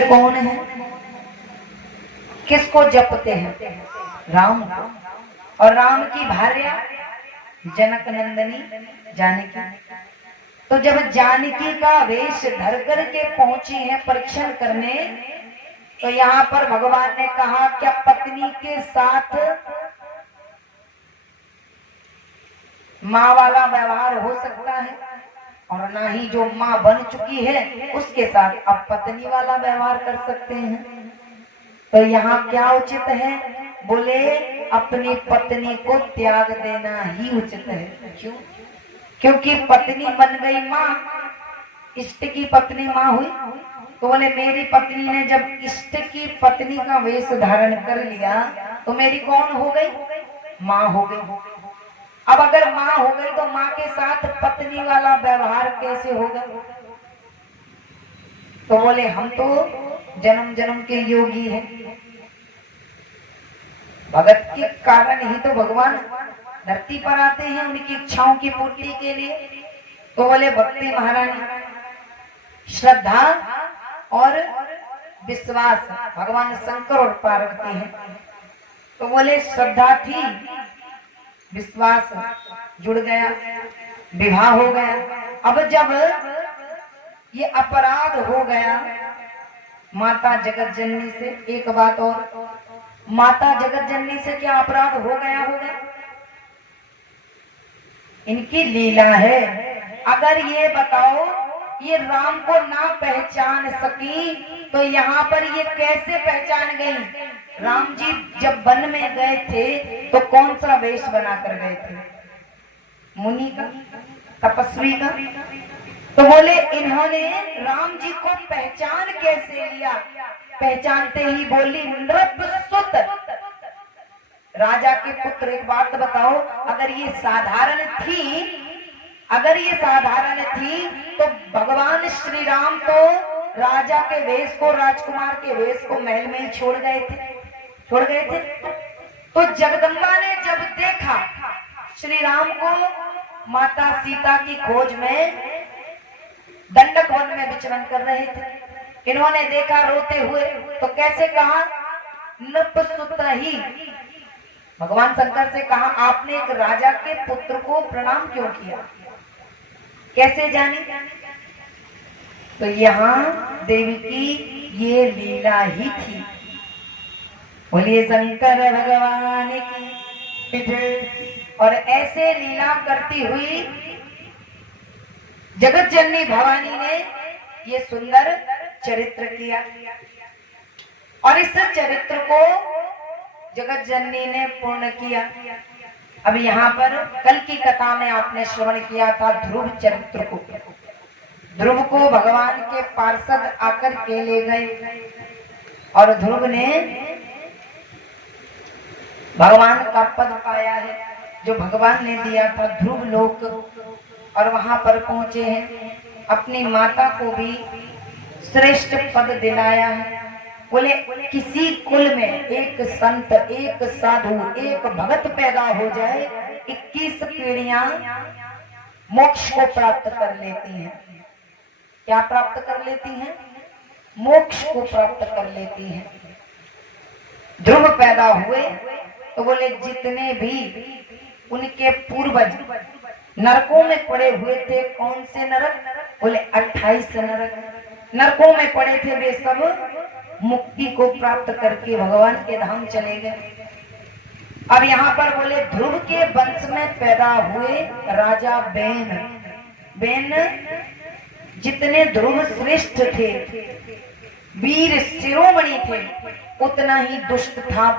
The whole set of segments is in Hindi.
कौन है? किसको जपते हैं? राम को। और राम की भार्या जनक नंदनी जानकी। तो जब जानकी का वेश धर कर के पहुंची है परीक्षण करने, तो यहाँ पर भगवान ने कहा क्या पत्नी के साथ माँ वाला व्यवहार हो सकता है? और ना ही जो माँ बन चुकी है उसके साथ अब पत्नी वाला व्यवहार कर सकते हैं। तो यहाँ क्या उचित है? बोले अपनी पत्नी को त्याग देना ही उचित है। क्यों? क्योंकि पत्नी बन गई माँ, इष्ट की पत्नी माँ हुई। तो बोले मेरी पत्नी ने जब इष्ट की पत्नी का वेश धारण कर लिया तो मेरी कौन हो गई? माँ हो गई। अब अगर माँ हो गई तो माँ के साथ पत्नी वाला व्यवहार कैसे होगा? तो बोले हम तो जन्म जन्म के योगी हैं, भगत के कारण ही तो भगवान धरती पर आते हैं उनकी इच्छाओं की पूर्ति के लिए। तो बोले भक्ति महारानी, श्रद्धा और विश्वास भगवान शंकर और पार्वती हैं। तो बोले श्रद्धा थी, विश्वास जुड़ गया, विवाह हो गया। अब जब ये अपराध हो गया माता जगत जननी से, एक बात और, माता जगत जननी से क्या अपराध हो गया? इनकी लीला है। अगर ये बताओ ये राम को ना पहचान सकी तो यहाँ पर ये कैसे पहचान गई? राम जी जब वन में गए थे तो कौन सा वेश बनाकर गए थे? मुनि का, तपस्वी का। तो बोले इन्होंने राम जी को पहचान कैसे लिया? पहचानते ही बोली नृपसुत, राजा के पुत्र। एक बात बताओ, अगर ये साधारण थी तो भगवान श्री राम तो राजा के वेश को, राजकुमार के वेश को महल में ही छोड़ गए थे। तो जगदम्बा ने जब देखा श्री राम को माता सीता की खोज में दंडक वन में विचरण कर रहे थे, इन्होंने देखा रोते हुए, तो कैसे कहा? नृपसुत ही। भगवान शंकर से कहा आपने एक राजा के पुत्र को प्रणाम क्यों किया? कैसे जानी? तो यहाँ देवी की ये लीला ही थी। बोलिए शंकर भगवान की। और ऐसे लीला करती हुई जगत जननी भवानी ने ये सुंदर चरित्र किया और इस चरित्र को जगत जननी ने पूर्ण किया। अब यहाँ पर कल की कथा में आपने श्रवण किया था ध्रुव चरित्र को। ध्रुव को भगवान के पार्षद आकर के ले गए और ध्रुव ने भगवान का पद पाया है जो भगवान ने दिया था, ध्रुव लोक। और वहां पर पहुंचे हैं, अपनी माता को भी श्रेष्ठ पद दिलाया है। बोले किसी कुल में एक संत, एक साधु, एक भगत पैदा हो जाए 21 पीढ़ियां मोक्ष को प्राप्त कर लेती हैं। क्या प्राप्त कर लेती हैं? मोक्ष को प्राप्त कर लेती हैं। ध्रुव पैदा हुए तो बोले जितने भी उनके पूर्वज नरकों में पड़े हुए थे, कौन से नरक? बोले 28 नरक नरकों में पड़े थे, वे सब मुक्ति को प्राप्त करके भगवान के धाम चले गए। अब यहाँ पर बोले ध्रुव के वंश में पैदा हुए राजा बेन जितने ध्रुव श्रेष्ठ थे, वीर शिरोमणि थे, उतना ही दुष्ट था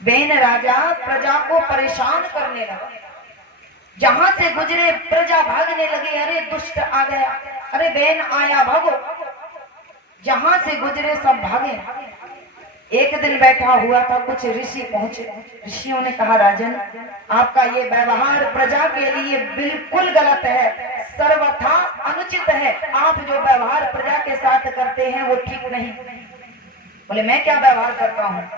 बेन राजा प्रजा को परेशान करने लगा। जहां से गुजरे प्रजा भागने लगे, अरे दुष्ट आ गया, अरे बेन आया भागो। जहां से गुजरे सब भागे। एक दिन बैठा हुआ था, कुछ ऋषि पहुंचे। ऋषियों ने कहा राजन आपका ये व्यवहार प्रजा के लिए बिल्कुल गलत है, सर्वथा अनुचित है। आप जो व्यवहार प्रजा के साथ करते हैं वो ठीक नहीं। बोले मैं क्या व्यवहार करता हूँ?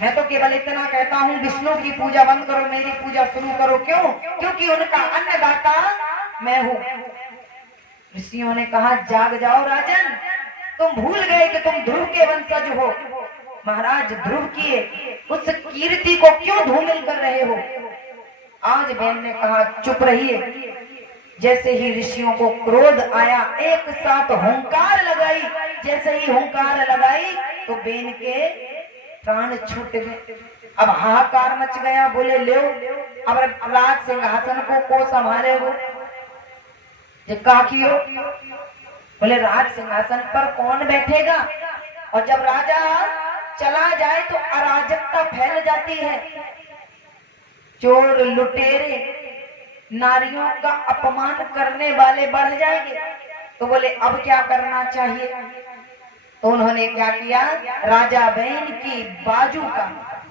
मैं तो केवल इतना कहता हूँ विष्णु की पूजा बंद करो, मेरी पूजा शुरू करो। क्यों? क्योंकि उनका अन्नदाता मैं हूँ। ऋषियों ने कहा जाग जाओ राजन, तुम भूल गए कि तुम ध्रुव के वंशज हो। महाराज ध्रुव की उस कीर्ति को क्यों धूमिल कर रहे हो? आज बहन ने कहा चुप रहिए। जैसे ही ऋषियों को क्रोध आया, एक साथ हुंकार लगाई। जैसे ही हुंकार लगाई तो बेन के प्राण छूट गए। अब हाहाकार मच गया। बोले ले अब राज सिंहासन को संभाले हो? काकी हो? बोले राज सिंहासन पर कौन बैठेगा? और जब राजा चला जाए तो अराजकता फैल जाती है। चोर लुटेरे नारियों का अपमान करने वाले बढ़ जाएंगे। तो बोले अब क्या करना चाहिए? तो उन्होंने क्या किया? राजा बहन की बाजू का,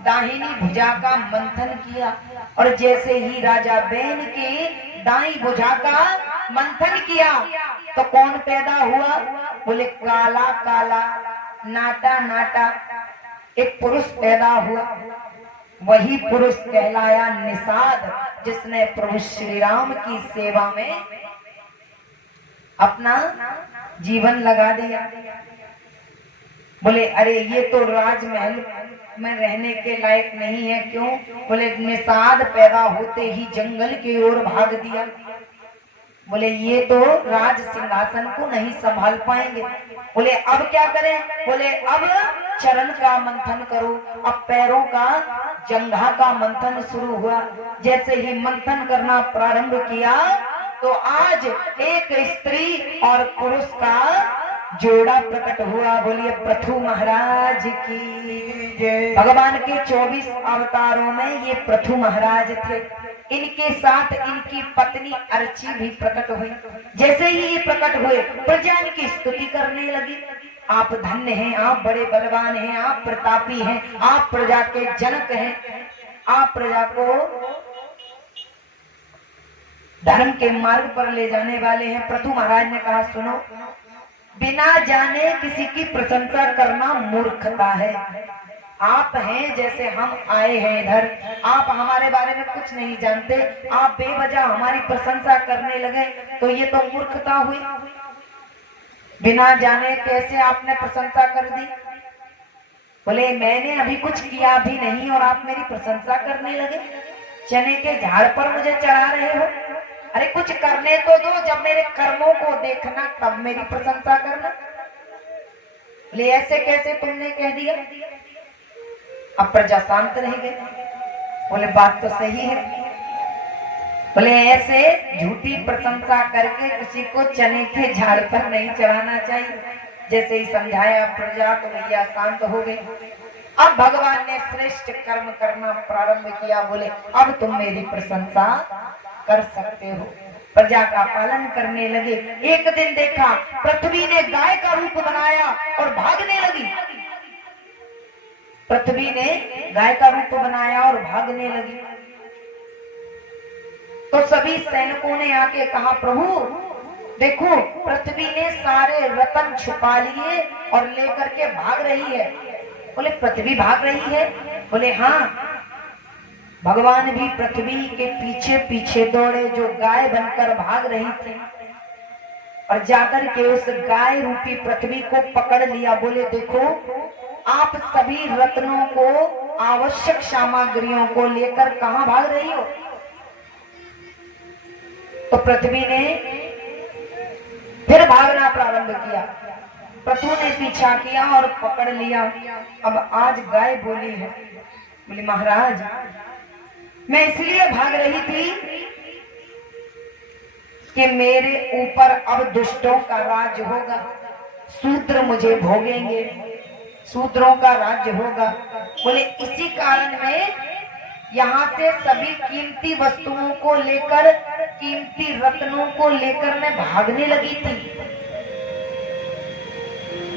दाहिनी भुजा का मंथन किया। और जैसे ही राजा बहन की दाई भुजा का मंथन किया तो कौन पैदा हुआ? बोले काला काला नाटा नाटा एक पुरुष पैदा हुआ। वही पुरुष कहलाया निषाद, जिसने प्रभु श्री राम की सेवा में अपना जीवन लगा दिया। बोले अरे ये तो राजमहल में रहने के लायक नहीं है। क्यों? बोले निषाद पैदा होते ही जंगल की ओर भाग दिया। बोले ये तो राज सिंहासन को नहीं संभाल पाएंगे। बोले अब क्या करें? बोले अब चरण का मंथन करो। अब पैरों का, जंघा का मंथन शुरू हुआ। जैसे ही मंथन करना प्रारंभ किया तो आज एक स्त्री और पुरुष का जोड़ा प्रकट हुआ। बोलिए पृथु महाराज की जय। भगवान के 24 अवतारों में ये पृथु महाराज थे। इनके साथ इनकी पत्नी अर्ची भी प्रकट हुई। जैसे ही ये प्रकट हुए प्रजा इनकी स्तुति करने लगी। आप धन्य हैं, आप बड़े बलवान हैं, आप प्रतापी हैं, आप प्रजा के जनक हैं, आप प्रजा को धर्म के मार्ग पर ले जाने वाले हैं। पृथु महाराज ने कहा सुनो, बिना जाने किसी की प्रशंसा करना मूर्खता है। आप हैं जैसे हम आए हैं इधर, आप हमारे बारे में कुछ नहीं जानते, आप बेवजह हमारी प्रशंसा करने लगे तो ये तो मूर्खता हुई। बिना जाने कैसे आपने प्रशंसा कर दी? बोले मैंने अभी कुछ किया भी नहीं और आप मेरी प्रशंसा करने लगे। चने के झाड़ पर मुझे चढ़ा रहे हो? अरे कुछ करने तो दो, जब मेरे कर्मों को देखना तब मेरी प्रशंसा करना। बोले ऐसे कैसे तुमने कह दिया? अब प्रजा शांत रह गई। बोले बात तो सही है। बोले ऐसे झूठी प्रशंसा करके किसी को चने के झाड़ पर नहीं चढ़ाना चाहिए। जैसे ही समझाया प्रजा तो भैया शांत हो गई। अब भगवान ने श्रेष्ठ कर्म करना प्रारंभ किया। बोले अब तुम मेरी प्रशंसा कर सकते हो। प्रजा का पालन करने लगे। एक दिन देखा पृथ्वी ने गाय का रूप बनाया और भागने लगी। पृथ्वी ने गाय का रूप बनाया और भागने लगी। तो सभी सैनिकों ने आके कहा प्रभु देखो पृथ्वी ने सारे रत्न छुपा लिए और लेकर के भाग रही है। बोले पृथ्वी भाग रही है? बोले हाँ। भगवान भी पृथ्वी के पीछे पीछे दौड़े जो गाय बनकर भाग रही थी और जाकर के उस गाय रूपी पृथ्वी को पकड़ लिया। बोले देखो आप सभी रत्नों को, आवश्यक सामग्रियों को लेकर कहां भाग रही हो? तो पृथ्वी ने फिर भागना प्रारंभ किया। पृथु ने पीछा किया और पकड़ लिया। अब आज गाय बोली है। बोली महाराज मैं इसलिए भाग रही थी कि मेरे ऊपर अब दुष्टों का राज होगा, शूद्र मुझे भोगेंगे, शूद्रों का राज्य होगा। बोले इसी कारण में यहाँ से सभी कीमती वस्तुओं को लेकर, कीमती रत्नों को लेकर मैं भागने लगी थी।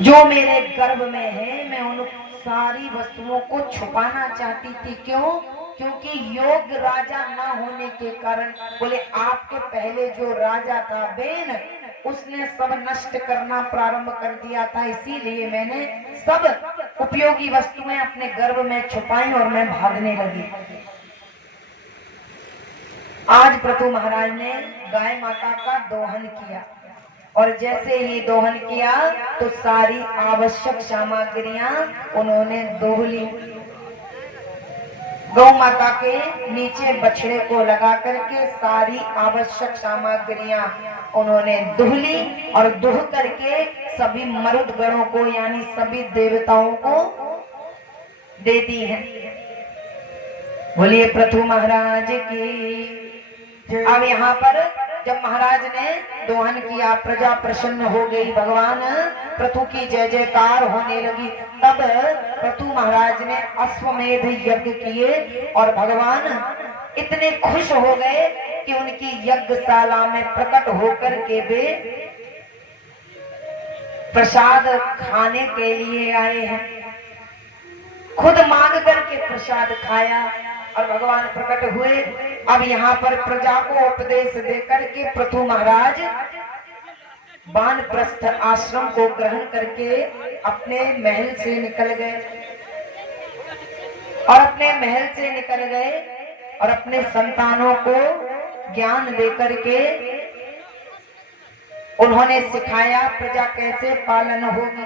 जो मेरे गर्भ में है मैं उन सारी वस्तुओं को छुपाना चाहती थी। क्यों? क्योंकि योग्य राजा ना होने के कारण। बोले आपके पहले जो राजा था बेन, उसने सब नष्ट करना प्रारंभ कर दिया था, इसीलिए मैंने सब उपयोगी वस्तुएं अपने गर्भ में छुपाई और मैं भागने लगी। आज पृथु महाराज ने गाय माता का दोहन किया और जैसे ही दोहन किया तो सारी आवश्यक सामग्रियां उन्होंने दोह ली। गौ माता के नीचे बछड़े को लगा करके सारी आवश्यक सामग्रियां उन्होंने दुह ली और दुह करके सभी मरुद गणों को यानी सभी देवताओं को दे दी है। बोलिए पृथु महाराज की। अब यहाँ पर जब महाराज ने दोहन किया, प्रजा प्रसन्न हो गई, भगवान पृथु की जय जयकार होने लगी। तब पृथु महाराज ने अश्वमेध यज्ञ किए और भगवान इतने खुश हो गए कि उनकी यज्ञशाला में प्रकट होकर के वे प्रसाद खाने के लिए आए हैं। खुद मांग करके प्रसाद खाया और भगवान प्रकट हुए। अब यहाँ पर प्रजा को उपदेश देकर के पृथु महाराज वानप्रस्थ आश्रम को ग्रहण करके अपने महल से निकल गए और अपने महल से निकल गए और अपने संतानों को ज्ञान देकर के उन्होंने सिखाया प्रजा कैसे पालन होगी,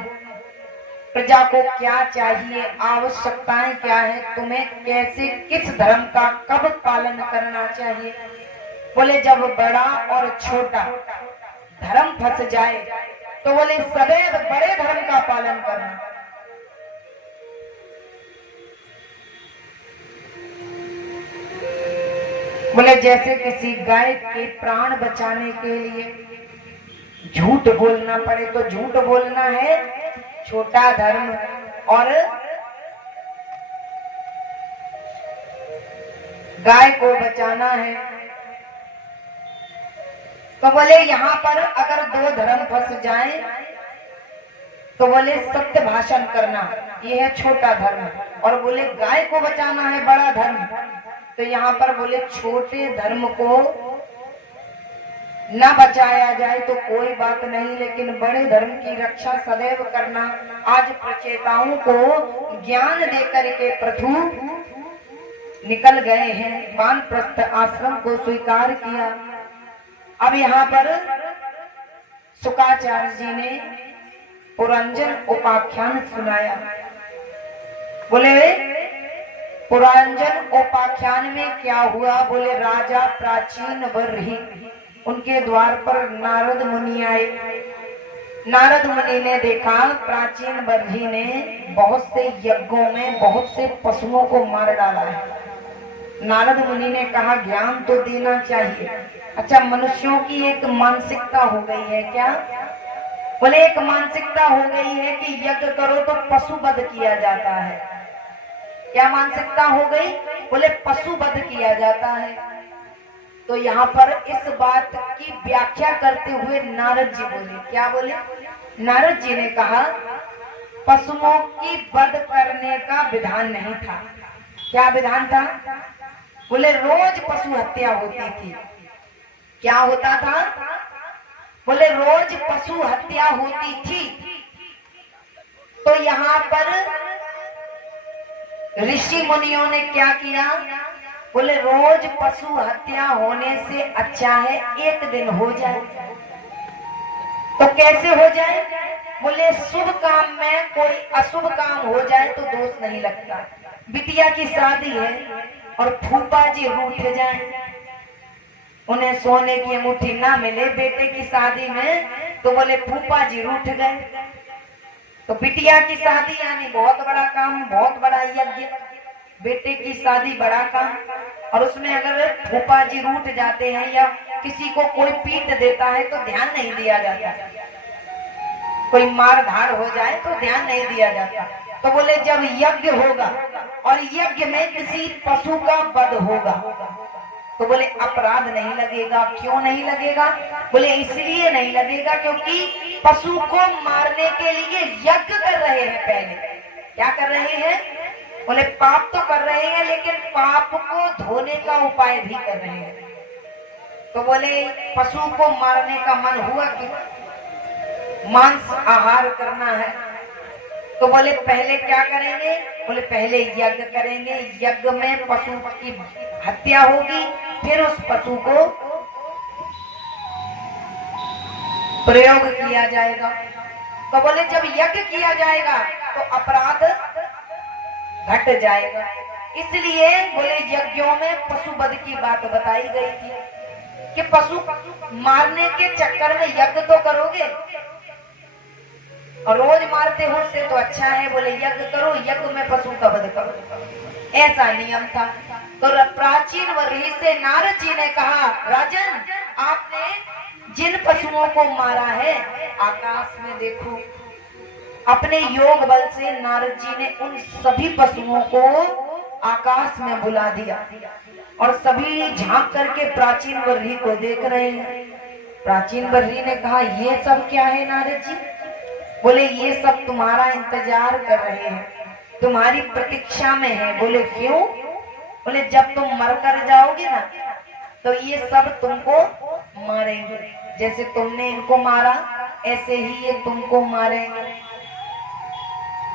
प्रजा को क्या चाहिए, आवश्यकताएं क्या है, तुम्हें कैसे किस धर्म का कब पालन करना चाहिए। बोले जब बड़ा और छोटा धर्म फंस जाए तो बोले सदैव बड़े धर्म का पालन करना। बोले जैसे किसी गाय के प्राण बचाने के लिए झूठ बोलना पड़े तो झूठ बोलना है छोटा धर्म, और गाय को बचाना है तो बोले यहाँ पर अगर दो धर्म फंस जाएं तो बोले सत्य भाषण करना, ये है छोटा धर्म, और बोले गाय को बचाना है बड़ा धर्म। तो यहाँ पर बोले छोटे धर्म को न बचाया जाए तो कोई बात नहीं, लेकिन बड़े धर्म की रक्षा सदैव करना। आज प्रचेताओं को ज्ञान देकर के पृथु निकल गए हैं, वानप्रस्थ आश्रम को स्वीकार किया। अब यहाँ पर शुकाचार्य जी ने पुरंजन उपाख्यान सुनाया। बोले पुरंजन उपाख्यान में क्या हुआ। बोले राजा प्राचीन बर्ही, उनके द्वार पर नारद मुनि आए। नारद मुनि ने देखा प्राचीन बर्ही ने बहुत से यज्ञों में बहुत से पशुओं को मार डाला है। नारद मुनि ने कहा ज्ञान तो देना चाहिए। अच्छा, मनुष्यों की एक मानसिकता हो गई है क्या। बोले एक मानसिकता हो गई है कि यज्ञ करो तो पशु वध किया जाता है। क्या मानसिकता हो गई। बोले पशु वध किया जाता है। तो यहाँ पर इस बात की व्याख्या करते हुए नारद जी बोले, क्या बोले। नारद जी ने कहा पशुओं की वध करने का विधान नहीं था। क्या विधान था। बोले रोज पशु हत्या होती थी। क्या होता था। बोले रोज पशु हत्या होती थी। तो यहाँ पर ऋषि मुनियों ने क्या किया। बोले रोज पशु हत्या होने से अच्छा है एक दिन हो जाए। तो कैसे हो जाए। बोले शुभ काम में कोई अशुभ काम हो जाए तो दोष नहीं लगता। बिटिया की शादी है और फूफा जी रूठ जाए, उन्हें सोने की अंगूठी ना मिले बेटे की शादी में, तो बोले फूफा जी रूठ गए। तो बिटिया की शादी यानी बहुत बड़ा काम, बहुत बड़ा यज्ञ। बेटे की शादी बड़ा काम, और उसमें अगर फूफा जी रूठ जाते हैं या किसी को कोई पीट देता है तो ध्यान नहीं दिया जाता। कोई मार धाड़ हो जाए तो ध्यान नहीं दिया जाता। तो बोले जब यज्ञ होगा और यज्ञ में किसी पशु का वध होगा तो बोले अपराध नहीं लगेगा। क्यों नहीं लगेगा। बोले इसलिए नहीं लगेगा क्योंकि पशु को मारने के लिए यज्ञ कर रहे हैं। पहले क्या कर रहे हैं। बोले पाप तो कर रहे हैं लेकिन पाप को धोने का उपाय भी कर रहे हैं। तो बोले पशु को मारने का मन हुआ कि मांस आहार करना है, तो बोले पहले क्या करेंगे। बोले पहले यज्ञ करेंगे, यज्ञ में पशु की हत्या होगी, फिर उस पशु को प्रयोग किया जाएगा। तो बोले जब यज्ञ किया जाएगा तो अपराध घट जाएगा, इसलिए बोले यज्ञों में पशु वध की बात बताई गई थी कि पशु मारने के चक्कर में यज्ञ तो करोगे और रोज मारते हो उससे तो अच्छा है बोले यज्ञ करो, यज्ञ में पशु का वध करो, ऐसा नियम था। तो प्राचीन वर्षी से नारद जी ने कहा, राजन आपने जिन पशुओं को मारा है आकाश में देखो। अपने योग बल से नारद जी ने उन सभी पशुओं को आकाश में बुला दिया और सभी झांक करके प्राचीन वर्षी को देख रहे हैं। प्राचीन वर्षी ने कहा, ये सब क्या है नारद जी? बोले ये सब तुम्हारा इंतजार कर रहे हैं, तुम्हारी प्रतीक्षा में है। बोले क्यों? बोले जब तुम मर कर जाओगे ना तो ये सब तुमको मारेंगे, जैसे तुमने इनको मारा ऐसे ही ये तुमको मारेंगे।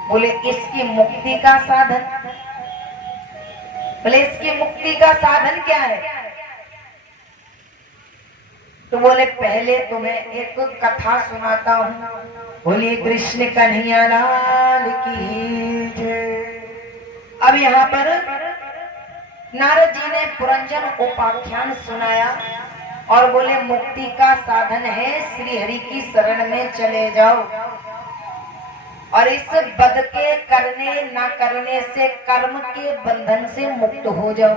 बोले इसकी मुक्ति का साधन? बोले इसकी मुक्ति का साधन क्या है? तो बोले पहले तुम्हें एक कथा सुनाता हूँ। बोले कृष्ण कन्हैया लाल की जय। अब यहाँ पर नारद जी ने पुरंजन उपाख्यान सुनाया और बोले मुक्ति का साधन है श्री हरि की शरण में चले जाओ और इस बद के करने न करने से कर्म के बंधन से मुक्त हो जाओ।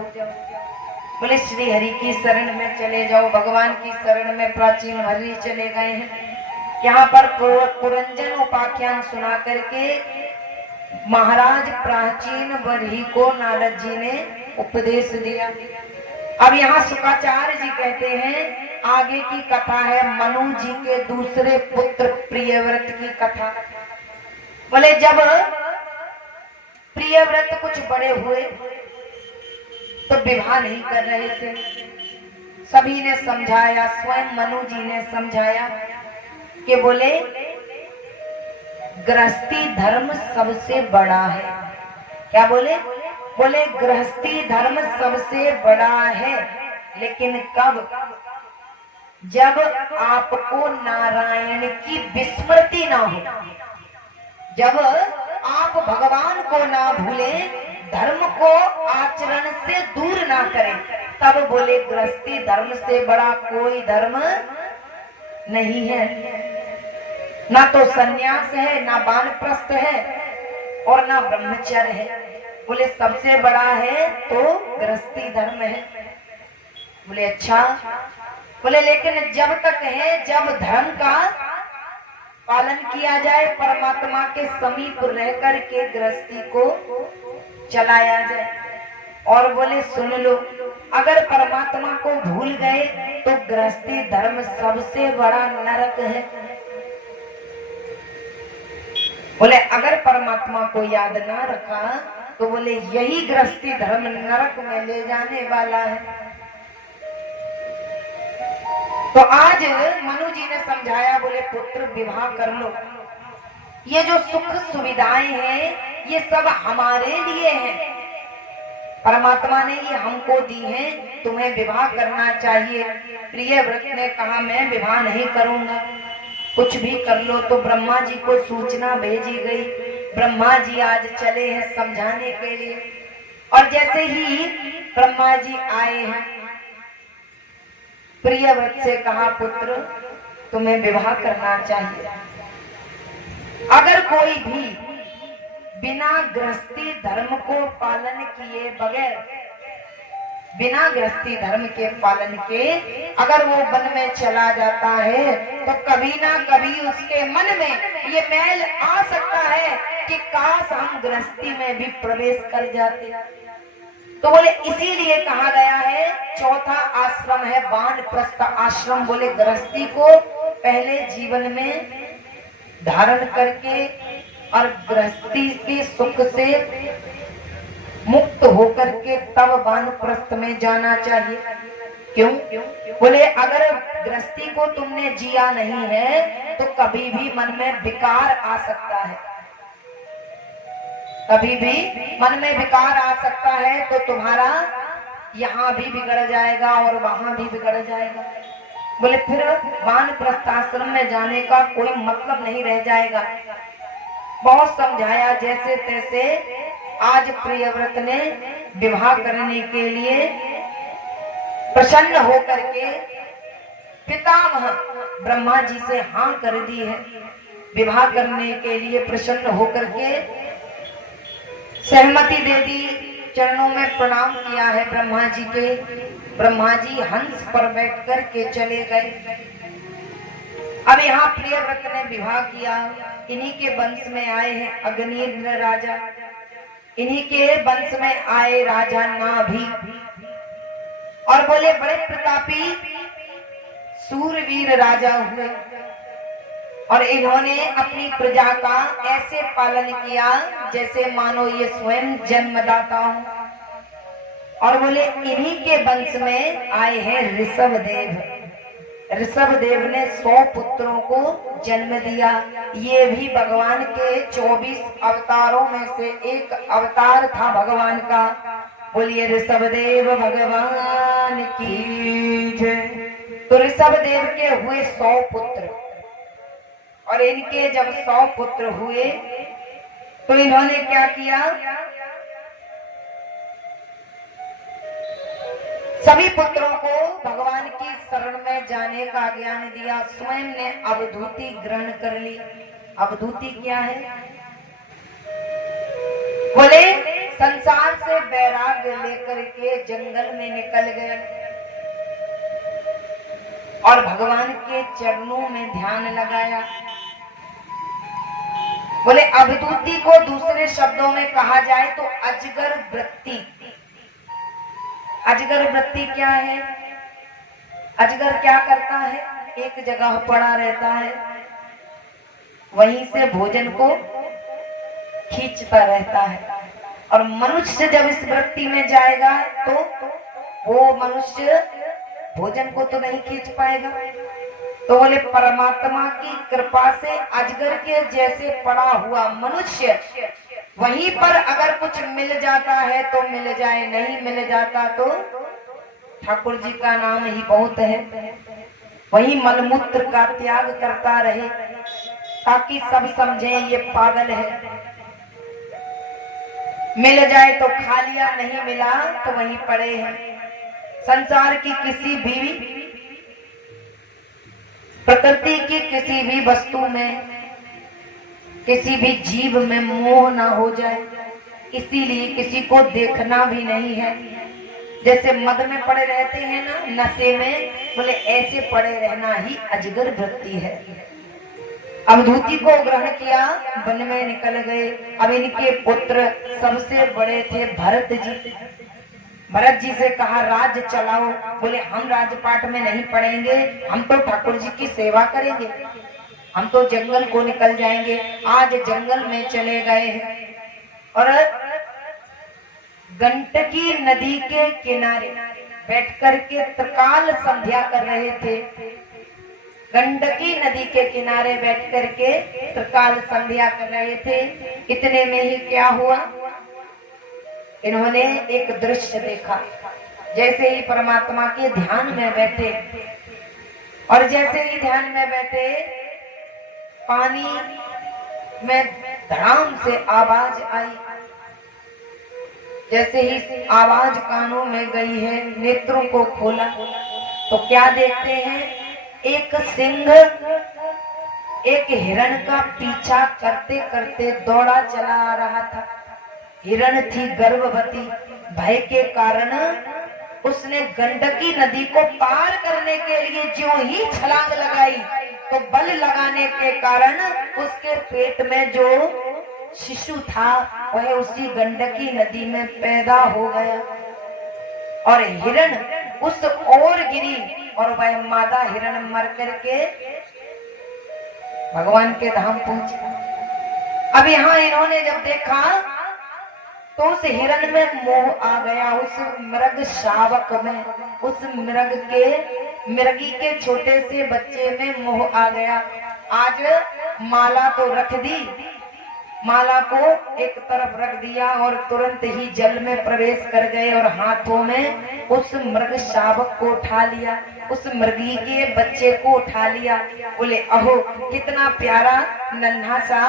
बोले श्री हरि की शरण में चले जाओ, भगवान की शरण में प्राचीन हरि चले गए हैं। यहाँ पर पुरंजन उपाख्यान सुना करके महाराज प्राचीन वर्षी को नारद जी ने उपदेश दिया। अब यहाँ शुक्राचार्य जी कहते हैं आगे की कथा है मनु जी के दूसरे पुत्र प्रियव्रत की कथा। बोले जब प्रियव्रत कुछ बड़े हुए तो विवाह नहीं कर रहे थे, सभी ने समझाया, स्वयं मनु जी ने समझाया कि बोले गृहस्थी धर्म सबसे बड़ा है। क्या बोले? बोले गृहस्थी धर्म सबसे बड़ा है, लेकिन कब? जब आपको नारायण की विस्मृति ना हो, जब आप भगवान को ना भूले, धर्म को आचरण से दूर ना करें, तब बोले गृहस्थी धर्म से बड़ा कोई धर्म नहीं है। ना तो सन्यास है, ना वानप्रस्थ है और ना ब्रह्मचर्य है। बोले सबसे बड़ा है तो गृहस्थी धर्म है। बोले अच्छा। बोले लेकिन जब तक है जब धर्म का पालन किया जाए, परमात्मा के समीप रह कर के गृहस्थी को चलाया जाए। और बोले सुन लो, अगर परमात्मा को भूल गए तो गृहस्थी धर्म सबसे बड़ा नरक है। बोले अगर परमात्मा को याद ना रखा तो बोले यही गृहस्थी धर्म नरक में ले जाने वाला है। तो आज मनु जी ने समझाया, बोले पुत्र विवाह कर लो, ये जो सुख सुविधाएं हैं ये सब हमारे लिए हैं, परमात्मा ने ये हमको दी है, तुम्हें विवाह करना चाहिए। प्रियव्रत ने कहा मैं विवाह नहीं करूंगा, कुछ भी कर लो। तो ब्रह्मा जी को सूचना भेजी गई, ब्रह्मा जी आज चले हैं समझाने के लिए। और जैसे ही ब्रह्मा जी आए हैं, प्रियव्रत से कहा पुत्र तुम्हें विवाह करना चाहिए। अगर कोई भी बिना गृहस्थी धर्म को पालन किए बगैर, बिना गृहस्थी धर्म के पालन के अगर वो वन में चला जाता है तो कभी ना कभी उसके मन में ये मैल आ सकता है कि काश हम गृहस्थी में भी प्रवेश कर जाते। तो बोले इसीलिए कहा गया है, चौथा आश्रम है वानप्रस्थ आश्रम। बोले गृहस्थी को पहले जीवन में धारण करके और गृहस्थी के सुख से मुक्त होकर के तब वानप्रस्थ में जाना चाहिए। क्यों? बोले अगर गृहस्थी को तुमने जिया नहीं है तो कभी भी मन में विकार आ सकता है, कभी भी मन में विकार आ सकता है तो तुम्हारा यहाँ भी बिगड़ जाएगा और वहां भी बिगड़ जाएगा। बोले फिर वानप्रस्थ आश्रम में जाने का कोई मतलब नहीं रह जाएगा। बहुत समझाया, जैसे तैसे आज प्रियव्रत ने विवाह करने के लिए प्रसन्न होकर के पितामह ब्रह्मा जी से हाँ कर दी है। विवाह करने के लिए प्रसन्न होकर के सहमति दे दी, चरणों में प्रणाम किया है ब्रह्मा जी के। ब्रह्मा जी हंस पर बैठ कर के चले गए। अब यहाँ प्रियव्रत ने विवाह किया। इन्हीं के वंश में आए हैं अग्निन्द्र राजा, इन्हीं के वंश में आए राजा नाभि, और बोले बड़े प्रतापी सूरवीर राजा हुए। और इन्होंने अपनी प्रजा का ऐसे पालन किया जैसे मानो ये स्वयं जन्मदाता हो। और बोले इन्हीं के वंश में आए हैं ऋषभ देव। ऋषभ देव ने 100 पुत्रों को जन्म दिया। ये भी भगवान के 24 अवतारों में से एक अवतार था भगवान का। बोलिए ऋषभ देव भगवान की जय। तो ऋषभ देव के हुए 100 पुत्र, और इनके जब 100 पुत्र हुए तो इन्होंने क्या किया, सभी पुत्रों को भगवान की शरण में जाने का ज्ञान दिया। स्वयं ने अवधूति ग्रहण कर ली। अवधूति क्या है? बोले संसार से वैराग्य लेकर के जंगल में निकल गए और भगवान के चरणों में ध्यान लगाया। बोले अवधूति को दूसरे शब्दों में कहा जाए तो अजगर वृत्ति। अजगर वृत्ति क्या है? अजगर क्या करता है? एक जगह पड़ा रहता है, वहीं से भोजन को खींचता रहता है। और मनुष्य जब इस वृत्ति में जाएगा तो वो मनुष्य भोजन को तो नहीं खींच पाएगा। तो बोले परमात्मा की कृपा से अजगर के जैसे पड़ा हुआ मनुष्य, वहीं पर अगर कुछ मिल जाता है तो मिल जाए, नहीं मिल जाता तो ठाकुर जी का नाम ही बहुत है। वही मलमूत्र का त्याग करता रहे ताकि सब समझे ये पागल है। मिल जाए तो खा लिया, नहीं मिला तो वहीं पड़े हैं। संसार की किसी भी प्रकृति की किसी भी वस्तु में, किसी भी जीव में मोह ना हो जाए, इसीलिए किसी को देखना भी नहीं है। जैसे मद में पड़े रहते हैं ना, नशे में, बोले ऐसे पड़े रहना ही अजगर वृत्ति है। अवधूति को ग्रहण किया, वन में निकल गए। अब इनके पुत्र सबसे बड़े थे भरत जी। भरत जी से कहा राज्य चलाओ। बोले हम राजपाट में नहीं पड़ेंगे, हम तो ठाकुर जी की सेवा करेंगे, हम तो जंगल को निकल जाएंगे। आज जंगल में चले गए हैं और गंडकी नदी के किनारे बैठकर के त्रिकाल संध्या कर रहे थे। गंडकी नदी के किनारे बैठकर के त्रिकाल संध्या कर रहे थे। इतने में ही क्या हुआ, इन्होंने एक दृश्य देखा। जैसे ही परमात्मा के ध्यान में बैठे और जैसे ही ध्यान में बैठे, पानी में धड़ाम से आवाज आई। जैसे ही आवाज कानों में गई है, नेत्रों को खोला तो क्या देखते हैं, एक सिंह एक हिरण का पीछा करते करते दौड़ा चला आ रहा था। हिरण थी गर्भवती, भय के कारण उसने गंडकी नदी को पार करने के लिए जो ही छलांग लगाई तो बल लगाने के कारण उसके पेट में जो शिशु था वह उसी गंडकी नदी में पैदा हो गया और हिरण उस ओर गिरी और वह मादा हिरण मर करके भगवान के धाम पहुंची। अब यहाँ इन्होंने जब देखा तो उस हिरण में मोह आ गया, उस मृग शावक में, उस मृगी के छोटे से बच्चे में मोह आ गया। आज माला तो रख दी, माला को एक तरफ रख दिया और तुरंत ही जल में प्रवेश कर गए और हाथों में उस मृग शावक को उठा लिया। उस मृगी के बच्चे को उठा लिया। बोले अहो कितना प्यारा नन्हा सा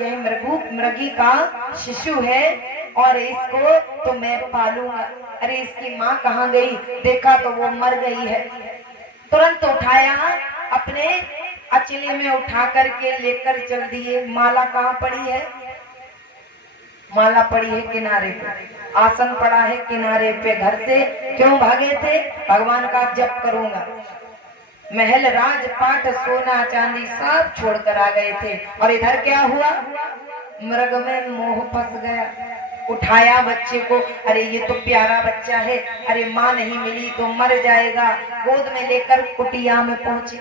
यह मृगी का शिशु है और इसको तो मैं पालूंगा। अरे इसकी माँ कहाँ गई? देखा तो वो मर गई है। तुरंत उठाया, अपने अचली में उठा करके लेकर चल दिए। माला कहाँ पड़ी है? माला पड़ी है किनारे पे, आसन पड़ा है किनारे पे। घर से क्यों भागे थे? भगवान का जप करूंगा। महल राजपाट सोना चांदी सब छोड़कर आ गए थे। और इधर क्या हुआ? मृग में मोह फंस गया। उठाया बच्चे को, अरे ये तो प्यारा बच्चा है, अरे माँ नहीं मिली तो मर जाएगा। गोद में लेकर कुटिया में पहुंचे।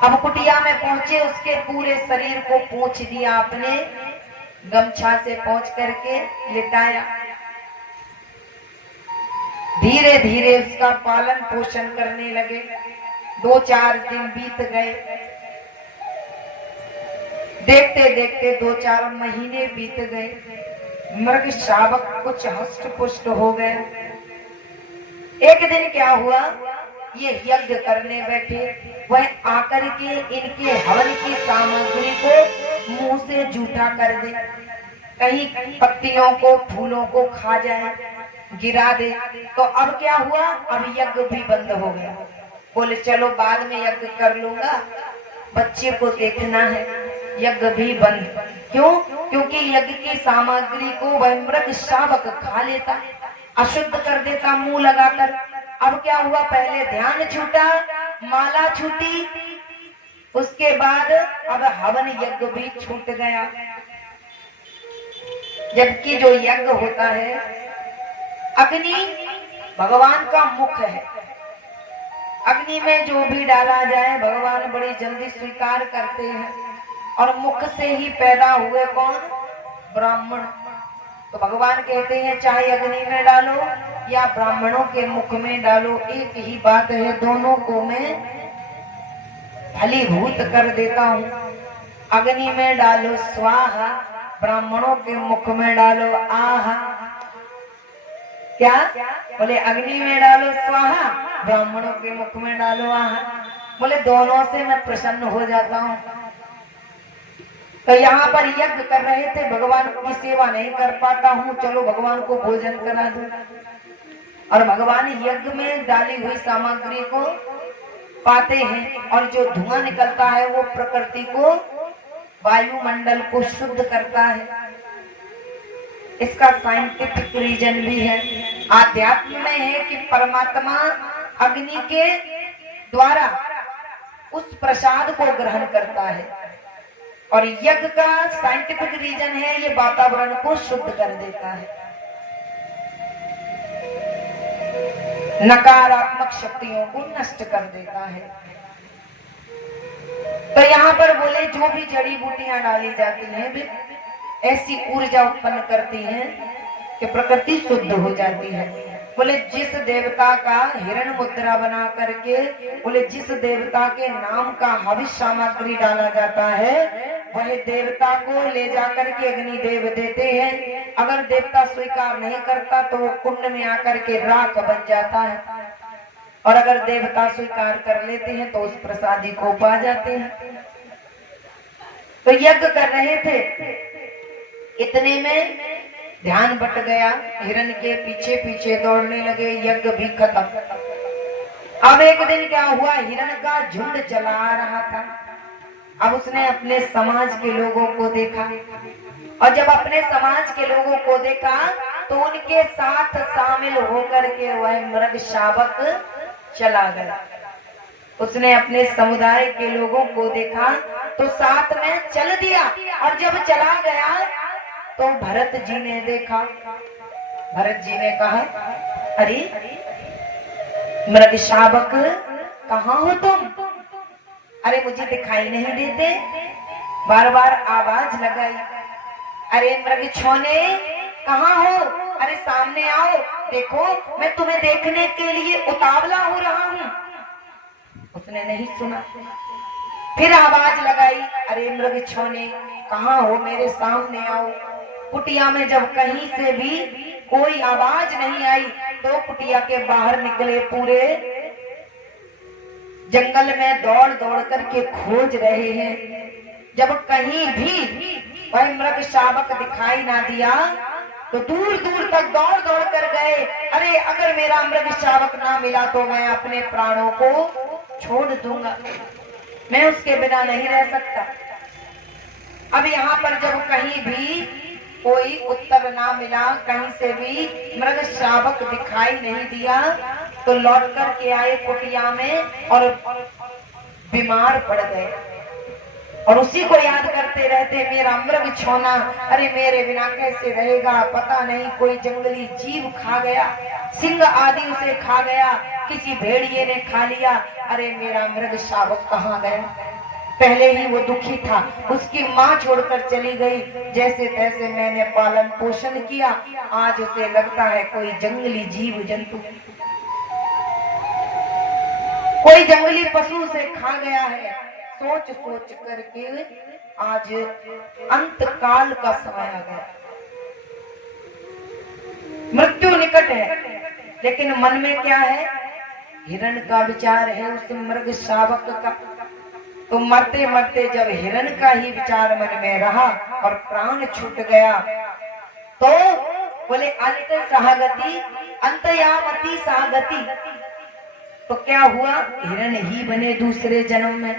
अब कुटिया में पहुंचे, उसके पूरे शरीर को पोंछ दिया, अपने गमछा से पोंछ करके लिटाया। धीरे धीरे उसका पालन पोषण करने लगे। 2-4 दिन बीत गए। देखते देखते 2-4 महीने बीत गए। मृग शावक कुछ हष्ट पुष्ट हो गए। एक दिन क्या हुआ, ये यज्ञ करने बैठे, वह आकर के इनके हवन की सामग्री को मुंह से जूठा कर दे, कहीं पत्तियों को फूलों को खा जाए, गिरा दे। तो अब क्या हुआ, अब यज्ञ भी बंद हो गया। बोले चलो बाद में यज्ञ कर लूंगा, बच्चे को देखना है। यज्ञ भी बंद। क्यों? क्योंकि यज्ञ की सामग्री को वह मृग शावक खा लेता, अशुद्ध कर देता मुंह लगाकर। अब क्या हुआ, पहले ध्यान छूटा, माला छूटी, उसके बाद अब हवन यज्ञ भी छूट गया। जबकि जो यज्ञ होता है, अग्नि भगवान का मुख है। अग्नि में जो भी डाला जाए भगवान बड़ी जल्दी स्वीकार करते हैं। और मुख से ही पैदा हुए कौन? ब्राह्मण। तो भगवान कहते हैं चाहे अग्नि में डालो या ब्राह्मणों के मुख में डालो, एक ही बात है, दोनों को मैं फलीभूत कर देता हूँ। अग्नि में डालो स्वाहा, ब्राह्मणों के मुख में डालो आहा। क्या बोले? अग्नि में डालो स्वाहा, ब्राह्मणों के मुख में डालो आहा। बोले दोनों से मैं प्रसन्न हो जाता हूँ। तो यहाँ पर यज्ञ कर रहे थे, भगवान की सेवा नहीं कर पाता हूँ, चलो भगवान को भोजन करा दूं। और भगवान यज्ञ में डाली हुई सामग्री को पाते हैं, और जो धुआं निकलता है वो प्रकृति को, वायुमंडल को शुद्ध करता है। इसका साइंटिफिक रीजन भी है। आध्यात्म में है कि परमात्मा अग्नि के द्वारा उस प्रसाद को ग्रहण करता है। और यज्ञ का साइंटिफिक रीजन है, ये वातावरण को शुद्ध कर देता है, नकारात्मक शक्तियों को नष्ट कर देता है। तो यहाँ पर बोले जो भी जड़ी बूटियां डाली जाती हैं वे ऐसी ऊर्जा उत्पन्न करती हैं कि प्रकृति शुद्ध हो जाती है। बोले जिस देवता का हिरण मुद्रा बना करके, बोले जिस देवता के नाम का हविष्य सामग्री डाला जाता है, वह देवता को ले जाकर के अग्निदेव देते हैं। अगर देवता स्वीकार नहीं करता तो वो कुंड में आकर के राख बन जाता है, और अगर देवता स्वीकार कर लेते हैं तो उस प्रसादी को पा जाते हैं। तो यज्ञ कर रहे थे, इतने में ध्यान बट गया, हिरण के पीछे पीछे दौड़ने लगे, यज्ञ भी खत्म। अब एक दिन क्या हुआ, हिरण का झुंड चला आ रहा था। अब उसने अपने समाज के लोगों को देखा, और जब अपने समाज के लोगों को देखा तो उनके साथ शामिल होकर के वह मृग शावक चला गया। उसने अपने समुदाय के लोगों को देखा तो साथ में चल दिया, और जब चला गया तो भरत जी ने देखा। भरत जी ने कहा, अरे मृग शावक कहाँ हो तुम? अरे मुझे दिखाई नहीं देते। बार बार आवाज लगाई, अरे मृग छोने कहाँ हो? अरे सामने आओ, देखो मैं तुम्हें देखने के लिए उतावला हो रहा हूँ। उसने नहीं सुना। फिर आवाज लगाई, अरे मृग छोने कहाँ हो? मेरे सामने आओ। कुटिया में जब कहीं से भी कोई आवाज नहीं आई तो कुटिया के बाहर निकले पूरे जंगल में दौड़ दौड़ करके खोज रहे हैं। जब कहीं भी वह मृग शावक दिखाई ना दिया तो दूर दूर तक दौड़ दौड़ कर गए। अरे अगर मेरा मृग शावक ना मिला तो मैं अपने प्राणों को छोड़ दूंगा, मैं उसके बिना नहीं रह सकता। अब यहाँ पर जब कहीं भी कोई उत्तर ना मिला, कहीं से भी मृग शावक दिखाई नहीं दिया, तो लौट कर के आए कुटिया में और बीमार पड़ गए और उसी को याद करते रहते, मेरा मृग छोना, अरे मेरे बिना कैसे रहेगा, पता नहीं कोई जंगली जीव खा गया, सिंह आदि उसे खा गया, किसी भेड़िए ने खा लिया, अरे मेरा मृग शावक कहाँ गया। पहले ही वो दुखी था, उसकी माँ छोड़कर चली गई, जैसे तैसे मैंने पालन पोषण किया, आज उसे लगता है कोई जंगली जीव जंतु, कोई जंगली पशु उसे खा गया है। सोच सोच करके आज अंत काल का समय आ गया, मृत्यु निकट है, लेकिन मन में क्या है, हिरण का विचार है उस मृग शावक का। तो मरते मरते जब हिरण का ही विचार मन में रहा और प्राण छूट गया, तो बोले अंत सहगति अंतयामति सागति। तो क्या हुआ, हिरण ही बने दूसरे जन्म में,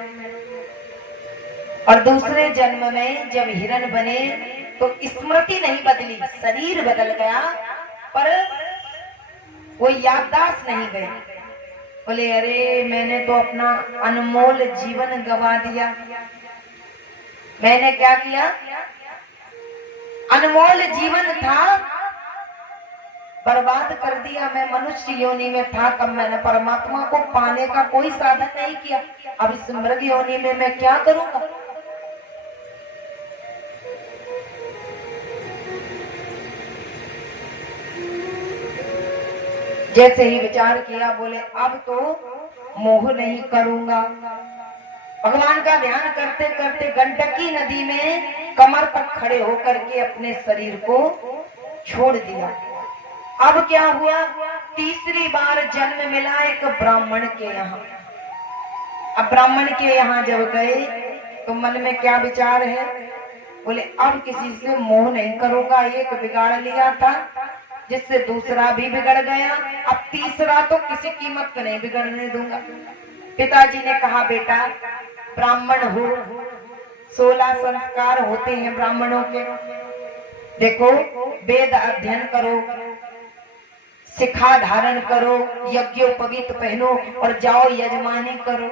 और दूसरे जन्म में जब हिरण बने तो स्मृति नहीं बदली, शरीर बदल गया पर वो याददाश्त नहीं गई। बोले अरे मैंने तो अपना अनमोल जीवन गंवा दिया, मैंने क्या किया, अनमोल जीवन था बर्बाद कर दिया। मैं मनुष्य योनि में था तब मैंने परमात्मा को पाने का कोई साधन नहीं किया, अब इस मृग योनि में मैं क्या करूंगा। जैसे ही विचार किया, बोले अब तो मोह नहीं करूंगा। भगवान का ध्यान करते करते गंडकी नदी में कमर तक खड़े होकर के अपने शरीर को छोड़ दिया। अब क्या हुआ, तीसरी बार जन्म मिला एक ब्राह्मण के यहाँ। अब ब्राह्मण के यहाँ जब गए तो मन में क्या विचार है, बोले अब किसी से मोह नहीं करूंगा, एक बिगाड़ लिया था जिससे दूसरा भी बिगड़ गया, अब तीसरा तो किसी कीमत पे नहीं बिगड़ने दूंगा। पिताजी ने कहा बेटा ब्राह्मण हो, 16 संस्कार होते हैं ब्राह्मणों के, देखो वेद अध्ययन करो, शिखा धारण करो, यज्ञोपवीत पहनो और जाओ यजमानी करो,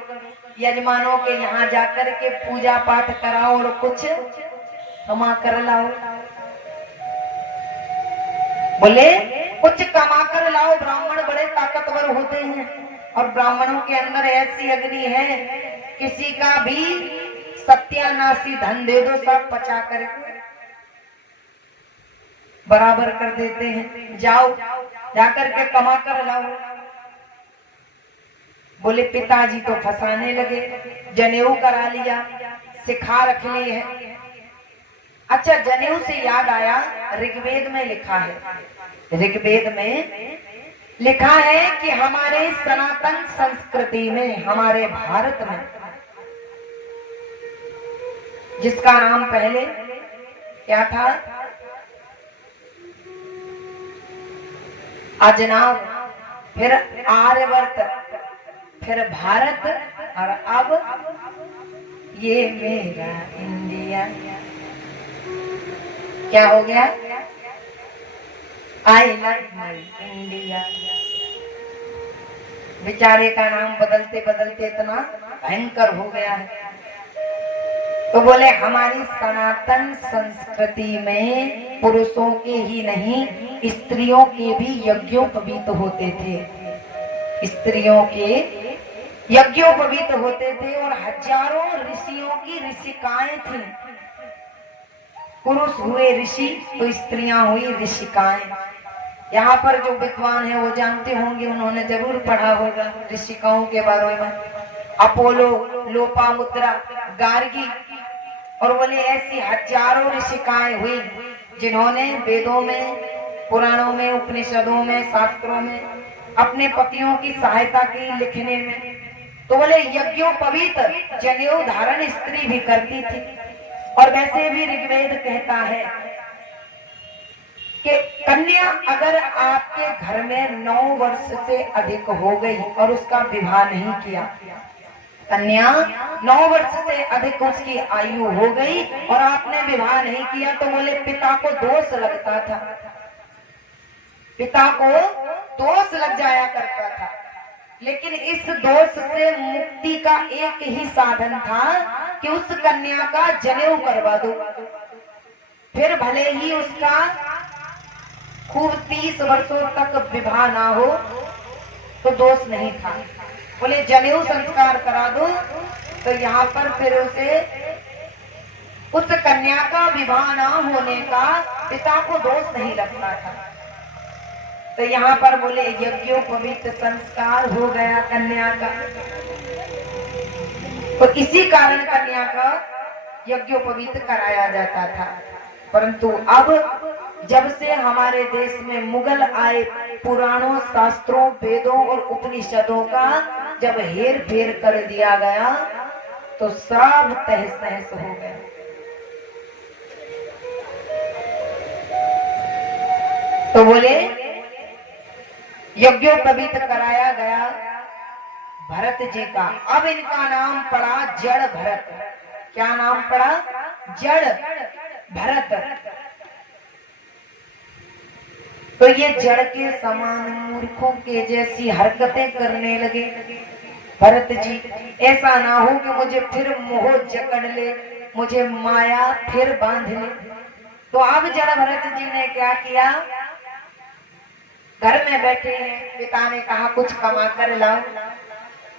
यजमानों के यहाँ जाकर के पूजा पाठ कराओ और कुछ कमा कर लाओ। बोले कुछ कमा कर लाओ, ब्राह्मण बड़े ताकतवर होते हैं और ब्राह्मणों के अंदर ऐसी अग्नि है, किसी का भी सत्यानाशी धन दे दो सब पचा कर बराबर कर देते हैं, जाओ जाकर के कमा कर लाओ। बोले पिताजी तो फंसाने लगे, जनेऊ करा लिया, सिखा रख ली है। अच्छा जनेऊ से याद आया, ऋग्वेद में लिखा है, ऋग्वेद में लिखा है कि हमारे सनातन संस्कृति में, हमारे भारत में, जिसका नाम पहले क्या था, अजनाब, फिर आर्यवर्त, फिर भारत और अब ये मेरा इंडिया। क्या हो गया, आई लव माई इंडिया। बेचारे का नाम बदलते बदलते इतना भयंकर हो गया है। तो बोले हमारी सनातन संस्कृति में पुरुषों के ही नहीं स्त्रियों के भी यज्ञोपवीत होते थे, स्त्रियों के यज्ञोपवीत होते थे और हजारों ऋषियों की ऋषिकाएं थी। पुरुष हुए ऋषि तो स्त्रियां हुई ऋषिकाएं। यहाँ पर जो विद्वान है वो जानते होंगे, उन्होंने जरूर पढ़ा होगा ऋषिकाओं के बारे में, अपोलो, लोपामुद्रा, गार्गी, और बोले ऐसी हजारों ऋषिकाएं हुई जिन्होंने वेदों में, पुराणों में, उपनिषदों में, शास्त्रों में अपने पतियों की सहायता की लिखने में। तो बोले यज्ञोपवीत जनेऊ धारण स्त्री भी करती थी। और वैसे भी ऋग्वेद कहता है कि कन्या अगर आपके घर में 9 वर्ष से अधिक हो गई और उसका विवाह नहीं किया, कन्या 9 वर्ष से अधिक उसकी आयु हो गई और आपने विवाह नहीं किया, तो बोले पिता को दोष लगता था, पिता को दोष लग जाया करता था। लेकिन इस दोष से मुक्ति का एक ही साधन था कि उस कन्या का जनेऊ करवा दो, फिर भले ही उसका खूब 30 वर्षों तक विवाह ना हो तो दोष नहीं था। बोले जनेऊ संस्कार करा दो, तो यहाँ पर फिर उसे उस कन्या का विवाह ना होने का पिता को दोष नहीं लगता था। तो यहाँ पर बोले यज्ञोपवीत संस्कार हो गया कन्या का, तो इसी कारण कन्या का यज्ञोपवीत कराया जाता था। परंतु अब जब से हमारे देश में मुगल आए, पुराणों, शास्त्रों, वेदों और उपनिषदों का जब हेर फेर कर दिया गया तो सब तहस नहस हो गया। तो बोले यज्ञोपवीत कराया गया भरत जी का। अब इनका नाम पड़ा जड़ भरत। क्या नाम पड़ा? जड़ भरत। तो ये जड़ के समान मूर्खों के जैसी हरकतें करने लगे भरत जी। ऐसा ना हो कि मुझे फिर मोह जकड़ ले, मुझे माया फिर बांध ले। तो अब जड़ भरत जी ने क्या किया, घर में बैठे हैं, पिता ने कहा कुछ कमा कर लाओ,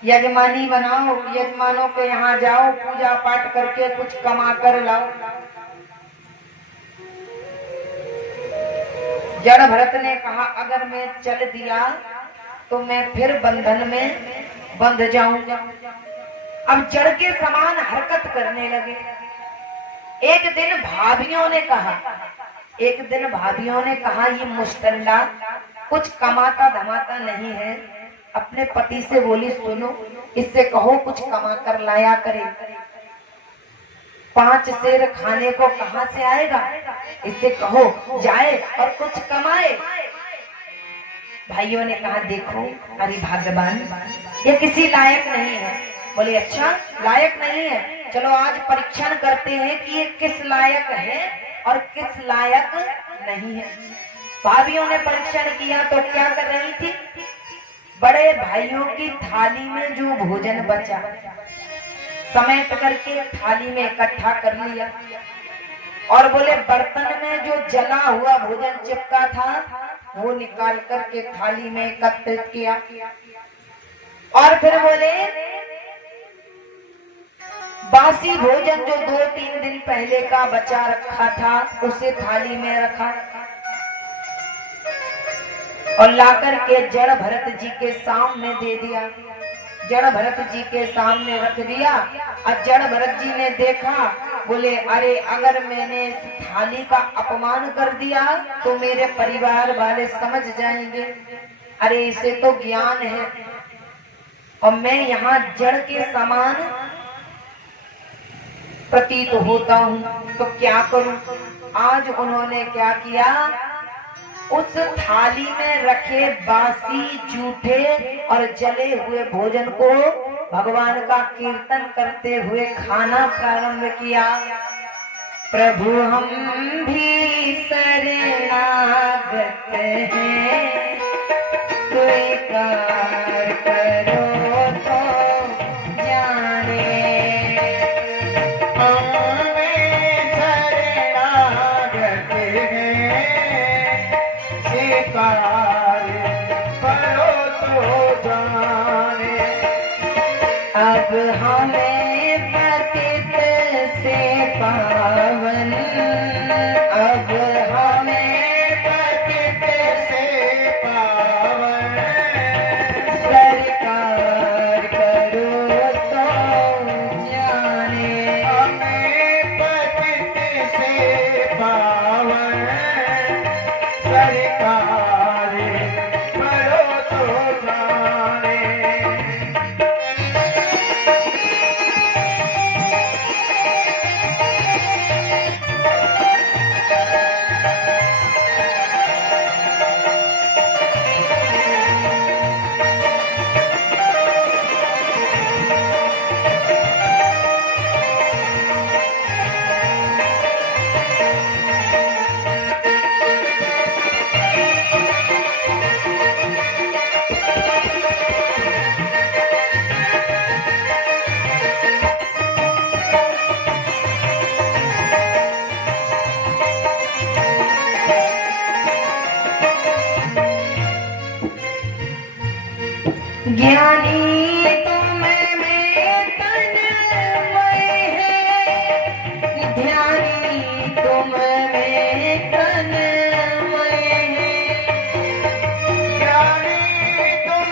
यजमानी बनाओ, यजमानों के यहाँ जाओ, पूजा पाठ करके कुछ कमा कर लाओ। जड़ भरत ने कहा अगर मैं चल दिया तो मैं फिर बंधन में बंध जाऊंगा। अब जड़ के समान हरकत करने लगे। एक दिन भाभियों ने कहा ये मुस्टंडा कुछ कमाता धमाता नहीं है। अपने पति से बोली सुनो, इससे कहो कुछ कमा कर लाया करे, 5 सेर खाने को कहां से आएगा, इससे कहो जाए और कुछ कमाए। भाइयों ने कहा देखो अरे भगवान ये किसी लायक नहीं है। बोले अच्छा लायक नहीं है, चलो आज परीक्षण करते हैं कि ये किस लायक है और किस लायक नहीं है। भाभियों ने परीक्षण किया तो क्या कर रही थी, बड़े भाइयों की थाली में जो भोजन बचा समेट करके थाली में इकट्ठा कर लिया और बोले बर्तन में जो जला हुआ भोजन चिपका था वो निकाल करके थाली में एकत्रित किया। और फिर बोले बासी भोजन जो 2-3 दिन पहले का बचा रखा था उसे थाली में रखा और लाकर के जड़ भरत जी के सामने दे दिया। जड़ भरत जी के सामने रख दिया और जड़ भरत जी ने देखा, बोले अरे अगर मैंने इस थाली का अपमान कर दिया तो मेरे परिवार वाले समझ जाएंगे, अरे इसे तो ज्ञान है और मैं यहाँ जड़ के समान प्रतीत होता हूँ, तो क्या करूं। आज उन्होंने क्या किया, उस थाली में रखे बासी जूठे और जले हुए भोजन को भगवान का कीर्तन करते हुए खाना प्रारंभ किया। प्रभु हम भी शरणागत हैं, स्वीकार करो तो जाने। अब हमें पतित से पावन ज्ञानी तुम में तन्मय है, ध्यानी तुम में तन्मय है। ज्ञानी तुम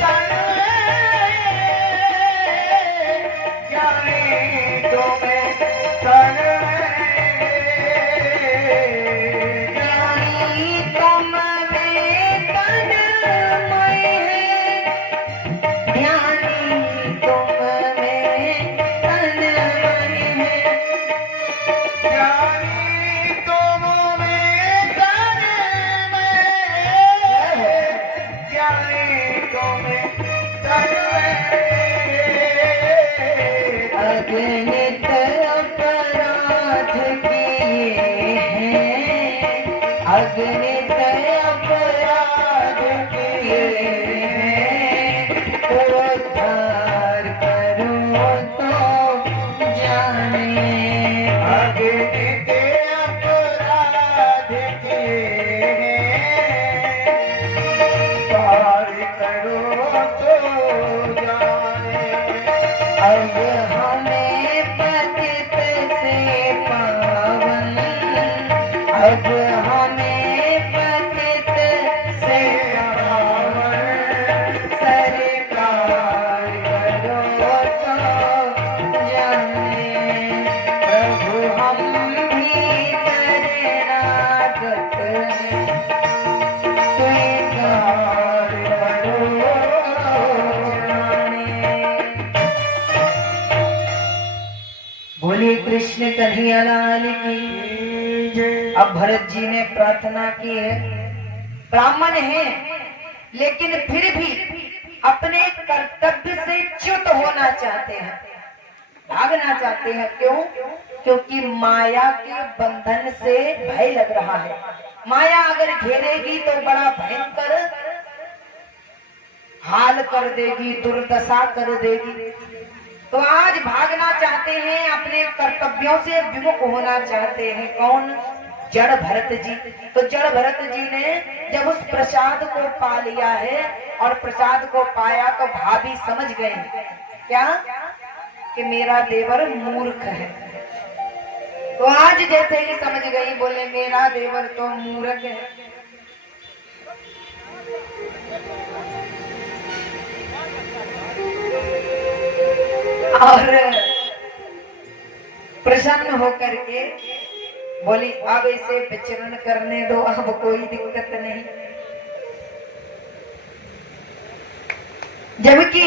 तन्मय, ज्ञानी तुम तन्मय, ज्ञानी तुम में तन्मय है, ध्यानी तुम में तन्मय है। ज्ञानी तुम में तन्मय, ज्ञानी तुम तन्मय। अगणित अपराध किए हैं, अगणित अपराध किए हैं, उद्धार करो तो जाने। अगणित अपराध किए हैं, पार करो तो जाने। अब हमें पतित से पावन, अब हमें पतित से पावन, सरकार करो तो जाने। प्रभु हम भी शरणागत हैं, स्वीकार करो तो जाने। बोलिए कृष्ण कन्हैया लाल की जय। अब भरत जी ने प्रार्थना की है, ब्राह्मण है लेकिन फिर भी अपने कर्तव्य से च्युत होना चाहते हैं, भागना चाहते हैं। क्यों? क्योंकि माया के बंधन से भय लग रहा है। माया अगर घेरेगी तो बड़ा भयंकर हाल कर देगी, दुर्दशा कर देगी। तो आज भागना चाहते हैं, अपने कर्तव्यों से विमुख होना चाहते हैं। कौन? जड़ भरत जी। तो जड़ भरत जी ने जब उस प्रसाद को पा लिया है और प्रसाद को पाया तो भाभी समझ गए क्या कि मेरा देवर मूर्ख है। तो आज जैसे ही समझ गई, बोले मेरा देवर तो मूर्ख है। और प्रसन्न होकर के बोली अब इसे विचरण करने दो, अब कोई दिक्कत नहीं। जबकि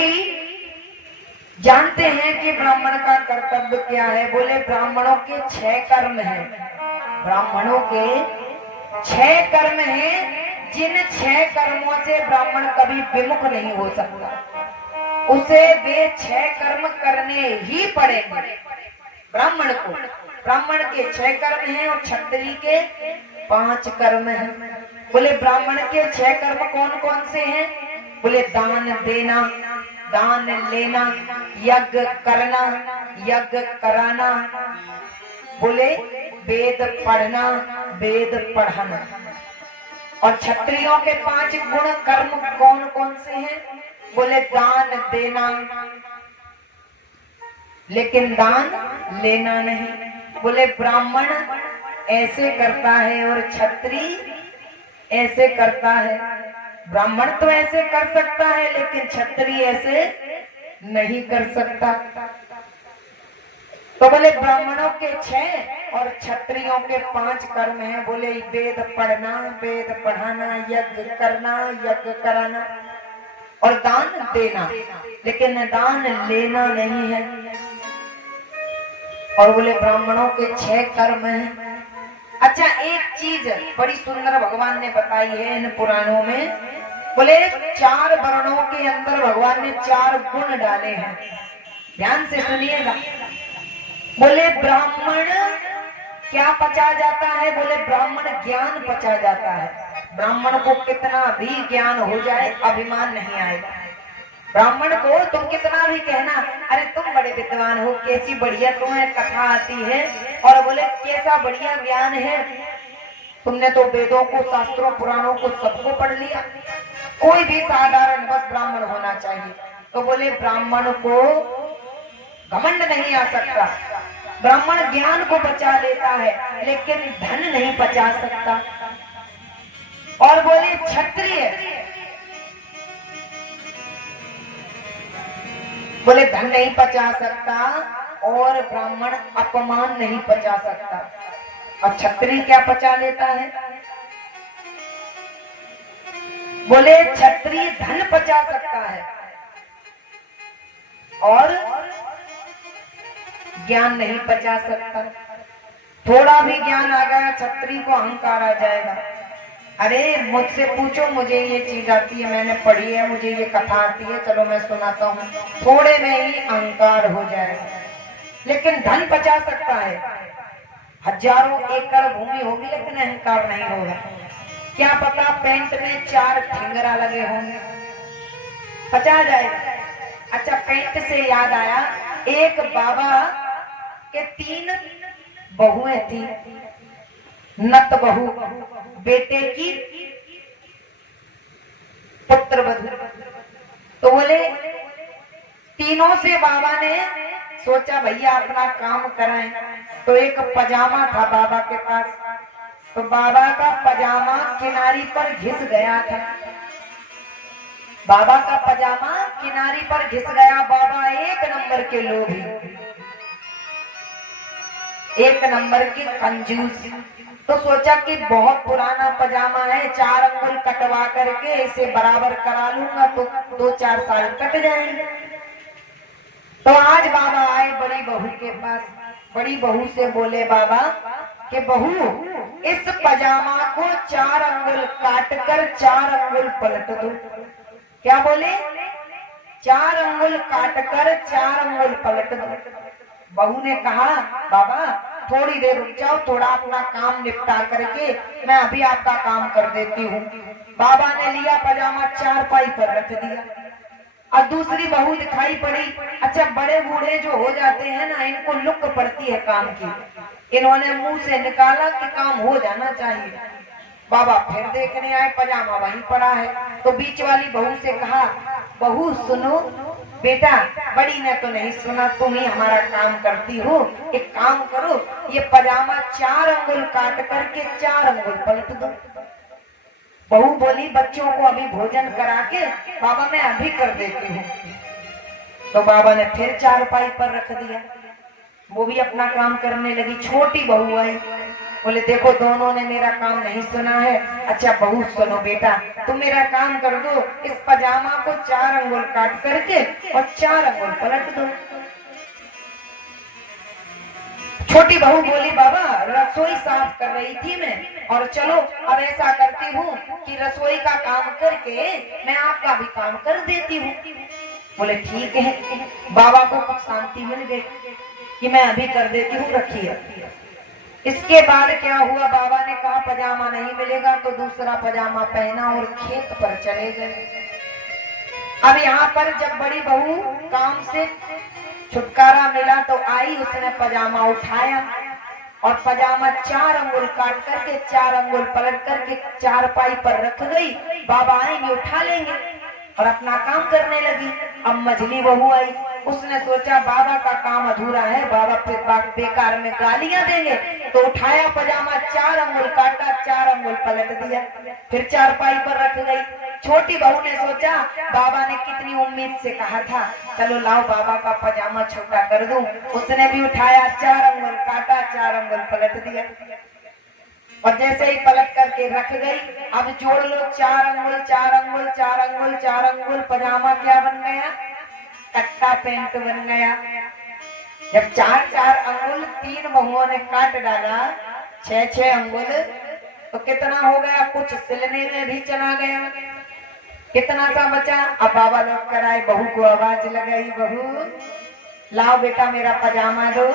जानते हैं कि ब्राह्मण का कर्तव्य क्या है। बोले ब्राह्मणों के 6 कर्म हैं, ब्राह्मणों के 6 कर्म हैं, जिन 6 कर्मों से ब्राह्मण कभी विमुख नहीं हो सकता। उसे वे 6 कर्म करने ही पड़ेंगे ब्राह्मण को। ब्राह्मण के 6 कर्म हैं और क्षत्रिय के 5 कर्म हैं। बोले ब्राह्मण के 6 कर्म कौन कौन से हैं? बोले दान देना, दान लेना, यज्ञ करना, यज्ञ कराना, बोले वेद पढ़ना, वेद पढ़ाना। और क्षत्रियों के 5 गुण कर्म कौन कौन से हैं? बोले दान देना, लेकिन दान लेना नहीं। बोले ब्राह्मण ऐसे करता है और क्षत्रिय ऐसे करता है। ब्राह्मण तो ऐसे कर सकता है लेकिन क्षत्रिय ऐसे नहीं कर सकता। तो बोले ब्राह्मणों के 6 और क्षत्रियों के 5 कर्म हैं। बोले वेद पढ़ना, वेद पढ़ाना, यज्ञ करना, यज्ञ कराना और दान देना, लेकिन दान लेना नहीं है। और बोले ब्राह्मणों के 6 कर्म हैं। अच्छा, एक चीज बड़ी सुंदर भगवान ने बताई है इन पुराणों में। बोले 4 वर्णों के अंदर भगवान ने 4 गुण डाले हैं। ध्यान से सुनिएगा। बोले ब्राह्मण क्या पचा जाता है? बोले ब्राह्मण ज्ञान पचा जाता है। ब्राह्मण को कितना भी ज्ञान हो जाए अभिमान नहीं आएगा। ब्राह्मण को तुम कितना भी कहना, अरे तुम बड़े विद्वान हो, कैसी बढ़िया तुम्हें कथा आती है, और बोले कैसा बढ़िया ज्ञान है, तुमने तो वेदों को, शास्त्रों, पुराणों को सबको पढ़ लिया, कोई भी साधारण बस ब्राह्मण होना चाहिए। तो बोले ब्राह्मण को घमंड नहीं आ सकता, ब्राह्मण ज्ञान को बचा लेता है लेकिन धन नहीं बचा सकता। और बोले क्षत्रिय, बोले धन नहीं बचा सकता और ब्राह्मण अपमान नहीं बचा सकता, और क्षत्रिय क्या बचा लेता है? बोले क्षत्रिय धन बचा सकता है और ज्ञान नहीं बचा सकता। थोड़ा भी ज्ञान आ गया क्षत्रिय को अहंकार आ जाएगा। अरे मुझसे पूछो, मुझे ये चीज आती है, मैंने पढ़ी है, मुझे ये कथा आती है, चलो मैं सुनाता हूँ, थोड़े में ही अहंकार हो जाएगा। लेकिन धन बचा सकता है, हजारों एकड़ भूमि होगी लेकिन अहंकार नहीं होगा। क्या पता पेंट में 4 ठिंगरा लगे होंगे, बचा जाएगा। अच्छा, पेंट से याद आया, एक बाबा के 3 बहुएं थी, नत बहू, बेटे की पुत्र वधू। तो बोले तीनों से बाबा ने सोचा भैया अपना काम कराएं। तो एक पजामा था बाबा के पास, तो बाबा का पजामा किनारी पर घिस गया था, बाबा का पजामा किनारी पर घिस गया। बाबा 1 नंबर के लोभी, 1 नंबर के कंजूस। तो सोचा कि बहुत पुराना पजामा है, 4 अंगुल कटवा करके इसे बराबर करा लूंगा तो 2-4 साल कट जाएंगे। तो आज बाबा आए बड़ी बहू के पास, बड़ी बहू से बोले बाबा कि बहू इस पजामा को 4 अंगुल काट कर 4 अंगुल पलट दो। क्या बोले? 4 अंगुल काट कर 4 अंगुल पलट दो। बहू ने कहा बाबा थोड़ी देर रुक जाओ, थोड़ा अपना काम निपटा करके मैं अभी आपका काम कर देती हूँ। बाबा ने लिया पजामा, 4 पाई पर रख दिया। और दूसरी बहू दिखाई पड़ी। अच्छा, बड़े बूढ़े जो हो जाते हैं ना, इनको लुक पड़ती है काम की। इन्होंने मुंह से निकाला कि काम हो जाना चाहिए। बाबा फिर देखने आए, पजामा वहीं पड़ा है। तो बीच वाली बहू से कहा बहू सुनो बेटा, बड़ी ने तो नहीं सुना, तुम ही हमारा काम करती हो, एक काम करो, ये पजामा 4 अंगुल काट करके 4 अंगुल पलट दो। बहू बोली बच्चों को अभी भोजन करा के बाबा मैं अभी कर देती हूँ। तो बाबा ने फिर 4 पाई पर रख दिया, वो भी अपना काम करने लगी। छोटी बहू आई, बोले देखो दोनों ने मेरा काम नहीं सुना है। अच्छा बहू सुनो बेटा, तुम मेरा काम कर दो, इस पजामा को 4 अंगुल काट करके और 4 अंगुल पलट दो। छोटी बहू बोली बाबा रसोई साफ कर रही थी मैं, और चलो अब ऐसा करती हूँ कि रसोई का काम करके मैं आपका भी काम कर देती हूँ। बोले ठीक है। बाबा को कुछ शांति मिल गई कि मैं अभी कर देती हूँ, रखिए। इसके बाद क्या हुआ, बाबा ने कहा पजामा नहीं मिलेगा, तो दूसरा पजामा पहना और खेत पर चले गए। अब यहाँ पर जब बड़ी बहू काम से छुटकारा मिला तो आई, उसने पजामा उठाया और पजामा 4 अंगुल काट करके 4 अंगुल पलट करके 4 पाई पर रख गई। बाबा आएंगे उठा लेंगे, और अपना काम करने लगी। अब मझली बहू आई, उसने सोचा बाबा का काम अधूरा है, बाबा फिर बेकार में गालियां देंगे, तो उठाया पजामा 4 अंगुल काटा 4 अंगुल पलट दिया, फिर 4 पाई पर रख गई। छोटी बहू ने सोचा बाबा ने कितनी उम्मीद से कहा था, चलो लाओ बाबा का पजामा छोटा कर दूं। उसने भी उठाया 4 अंगुल काटा 4 अंगुल पलट दिया, और जैसे ही पलट करके रख गई। अब जोड़ लो 4 अंगुल 4 अंगुल 4 अंगुल 4 अंगुल, पजामा क्या बन गया? कट्टा पैंट बन गया। जब 4-4 अंगुल 3 बहुओं ने काट डाला, 6-6 अंगुल, तो कितना हो गया? कुछ सिलने में भी चला गया। कितना सा बचा? अब बाबा लौट कर आए, बहू को आवाज लगाई, बहू लाओ बेटा मेरा पजामा दो।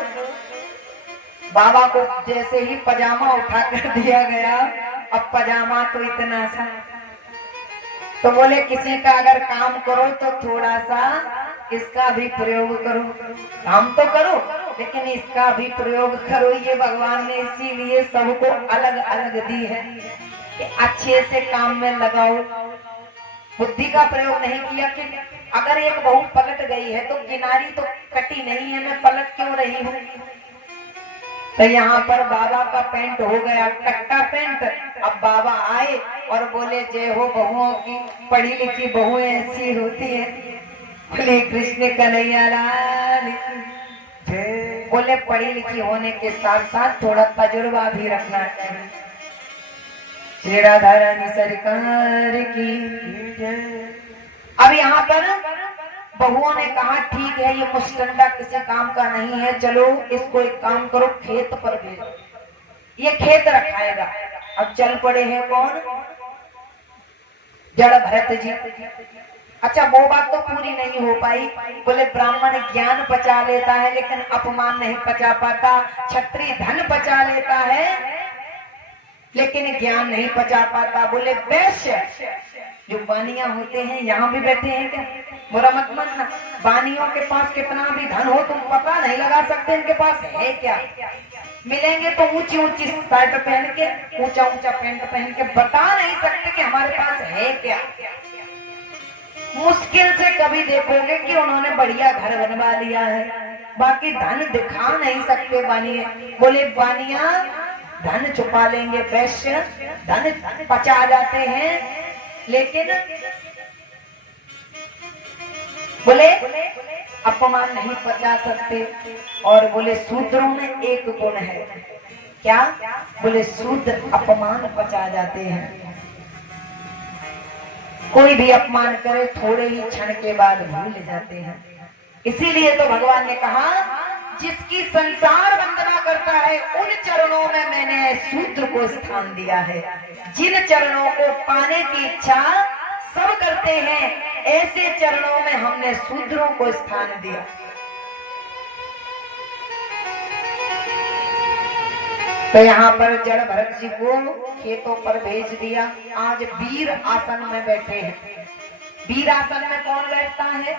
बाबा को जैसे ही पजामा उठा कर दिया गया, अब पजामा तो इतना सा। तो बोले किसी का अगर काम करो तो थोड़ा सा इसका भी प्रयोग करो, काम तो करो लेकिन इसका भी प्रयोग करो। ये भगवान ने इसीलिए सबको अलग अलग दी है कि अच्छे से काम में लगाओ। बुद्धि का प्रयोग नहीं किया कि अगर एक बहू पलट गई है तो किनारी तो कटी नहीं है, मैं पलट क्यों रही हूँ। तो यहाँ पर बाबा का पेंट हो गया कट्टा पेंट। अब बाबा आए और बोले जय हो बहुओं की, पढ़ी लिखी बहुएं ऐसी होती है। बोले कृष्ण कन्हैया लाल की। बोले पढ़ी लिखी होने के साथ साथ थोड़ा तजुर्बा भी रखना चाहिए। श्री राधा रानी सरकार की। अब यहाँ पर बहुओं ने कहा ठीक है ये मुस्टंडा किसी काम का नहीं है, चलो इसको एक काम करो खेत पर भेजो, ये खेत रखाएगा। अब चल पड़े हैं कौन, जड़ भरत जी। अच्छा वो बात तो पूरी नहीं हो पाई। बोले ब्राह्मण ज्ञान पचा लेता है लेकिन अपमान नहीं पचा पाता, क्षत्रिय धन पचा लेता है लेकिन ज्ञान नहीं पचा पाता। बोले वैश्य जो बानिया होते हैं यहाँ भी बैठे हैं क्या, बुरा मत मानना, बानियों के पास कितना भी धन हो तुम पता नहीं लगा सकते इनके पास है क्या। मिलेंगे तो ऊंची ऊंची शर्ट पहन के, ऊंचा ऊंचा पैंट पहन के, बता नहीं सकते कि हमारे पास है क्या। मुश्किल से कभी देखोगे कि उन्होंने बढ़िया घर बनवा लिया है, बाकी धन दिखा नहीं सकते बानिया। बोले बानिया धन छुपा लेंगे, वैश्य धन पचा जाते हैं लेकिन बोले अपमान नहीं पचा सकते। और बोले शूद्रों में एक गुण है, क्या, बोले शूद्र अपमान पचा जाते हैं। कोई भी अपमान करे थोड़े ही क्षण के बाद भूल जाते हैं। इसीलिए तो भगवान ने कहा जिसकी संसार वंदना करता है उन चरणों में मैंने शूद्र को स्थान दिया है। जिन चरणों को पाने की इच्छा सब करते हैं ऐसे चरणों में हमने शूद्रों को स्थान दिया। तो यहाँ पर जड़ भरत जी को खेतों पर भेज दिया। आज वीर आसन में बैठे हैं। वीर आसन में कौन बैठता है,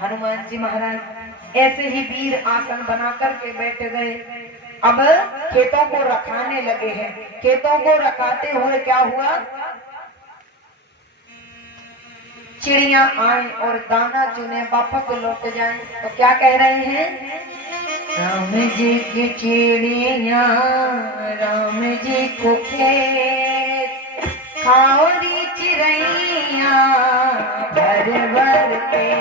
हनुमान जी महाराज। ऐसे ही वीर आसन बना करके बैठ गए। अब खेतों को रखाने लगे हैं। खेतों को रखाते हुए क्या हुआ, चिड़िया आए और दाना चुने वापस लौट जाए तो क्या कह रहे हैं, राम जी की चिड़िया राम जी को खेत, खाओरी चिड़ैया भर भर के।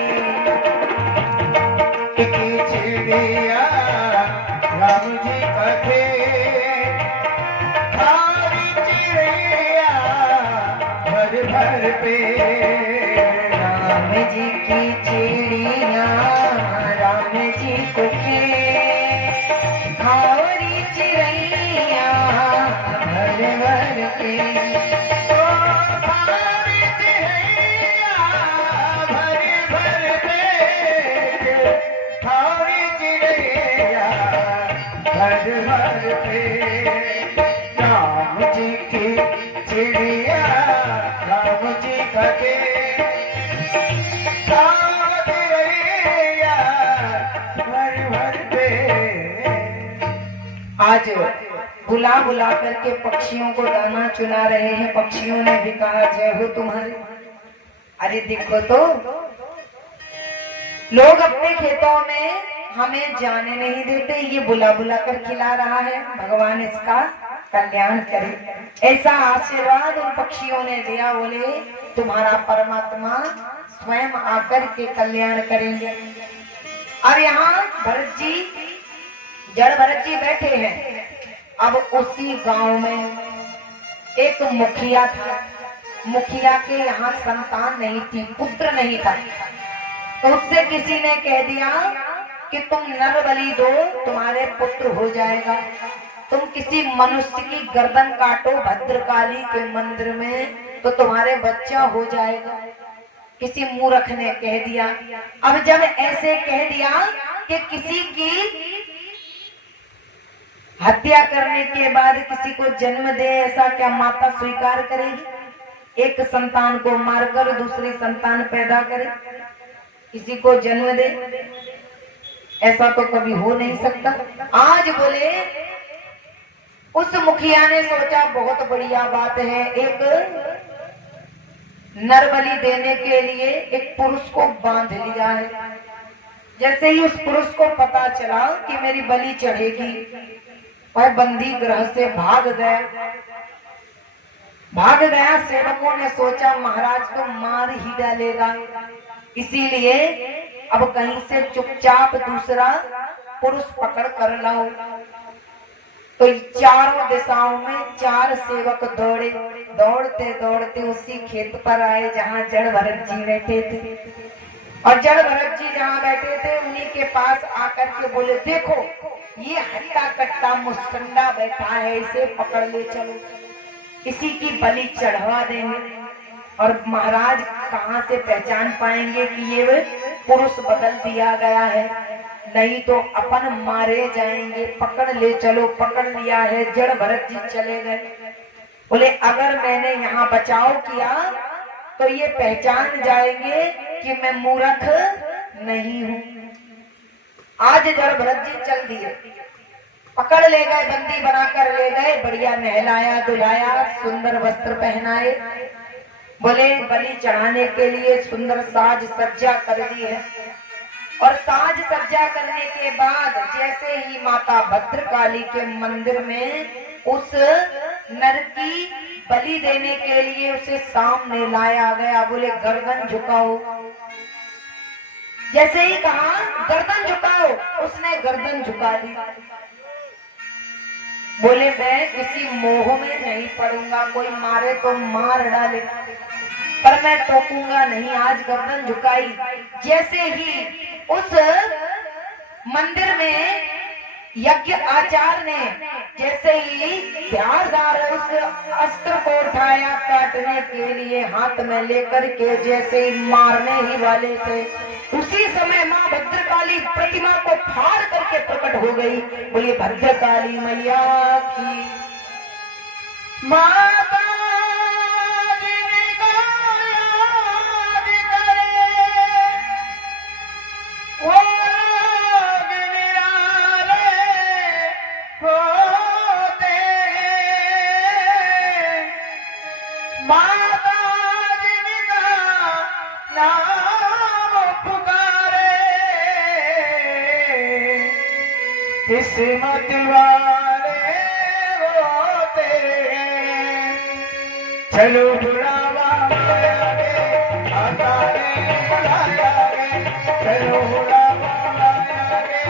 चिड़िया राम जी का खेत, खाओरी चिड़ैया भर भर पे। राम जी की चिड़िया राम जी को खेत, खाओरी चिड़ैया भर भर के। खाओरी चिड़ैया भर भर पे, खाओरी चिड़ैया भर भर पे। राम जी की चिड़िया राम जी का खेत, आज बुला बुला करके पक्षियों को दाना चुना रहे हैं। पक्षियों ने भी कहा जय हो तुम्हारी। अरे देखो तो लोग अपने खेतों में हमें जाने नहीं देते, ये बुला बुला कर खिला रहा है। भगवान इसका कल्याण करे। ऐसा आशीर्वाद उन पक्षियों ने दिया। बोले तुम्हारा परमात्मा स्वयं आकर के कल्याण करेंगे। और यहाँ भरत जी, जड़ भरत जी बैठे हैं। अब उसी गांव में एक मुखिया था। मुखिया के यहाँ संतान नहीं थी, पुत्र नहीं था। तो उससे किसी ने कह दिया कि तुम नर बलि दो, तुम्हारे पुत्र हो जाएगा। तुम किसी मनुष्य की गर्दन काटो भद्रकाली के मंदिर में तो तुम्हारे बच्चा हो जाएगा। किसी मूर्ख ने कह दिया। अब जब ऐसे कह दिया कि किसी की हत्या करने के बाद किसी को जन्म दे, ऐसा क्या माता स्वीकार करेगी? एक संतान को मारकर दूसरी संतान पैदा करे, किसी को जन्म दे, ऐसा तो कभी हो नहीं सकता। आज बोले उस मुखिया ने सोचा बहुत बढ़िया बात है, एक नर बलि देने के लिए एक पुरुष को बांध लिया है। जैसे ही उस पुरुष को पता चला कि मेरी बलि चढ़ेगी, वह बंदी गृह से भाग गया। सेवकों ने सोचा महाराज तो मार ही डालेगा, इसीलिए अब कहीं से चुपचाप दूसरा पुरुष पकड़ कर लाओ। तो चारों दिशाओं में 4 सेवक दौड़े, दौड़ते दौड़ते उसी खेत पर आए जहाँ जड़ भरत जी बैठे थे। और जड़ भरत जी जहाँ बैठे थे उन्हीं के पास आकर के बोले, देखो ये हट्टा कट्टा मुस्टंडा बैठा है, इसे पकड़ ले चलो, इसी की बलि चढ़वा देंगे। और महाराज कहाँ से पहचान पाएंगे कि ये पुरुष बदल दिया गया है, नहीं तो अपन मारे जाएंगे, पकड़ ले चलो। पकड़ लिया है, जड़ भरत जी चले गए। बोले अगर मैंने यहाँ बचाव किया तो ये पहचान जाएंगे कि मैं मूर्ख नहीं हूँ। आज जड़ भरत जी चल दिए, पकड़ ले गए, बंदी बनाकर ले गए, बढ़िया नहलाया धुलाया, सुंदर वस्त्र पहनाए। बोले बलि चढ़ाने के लिए सुंदर साज सज्जा कर दी है। और साज सज्जा करने के बाद जैसे ही माता भद्रकाली के मंदिर में उस नर की बलि देने के लिए उसे सामने लाया गया। बोले गर्दन झुकाओ, जैसे ही कहा गर्दन झुकाओ, उसने गर्दन झुका दी। बोले मैं किसी मोह में नहीं पड़ूंगा, कोई मारे तो मार डाले, पर मैं टोकूंगा नहीं। आज गर्दन झुकाई। जैसे ही उस मंदिर में यज्ञ आचार्य ने जैसे ही ध्यानदार उस अस्त्र को उठाया काटने के लिए, हाथ में लेकर के जैसे ही मारने ही वाले थे, उसी समय माँ भद्रकाली प्रतिमा को फाड़ करके प्रकट हो गई। बोलिए भद्रकाली मैया की। माता किस्मत वाले होते हैं। चलो बुढ़ावा आगे, माता ने बुलाया गे, चलो बुढ़ावा आगे,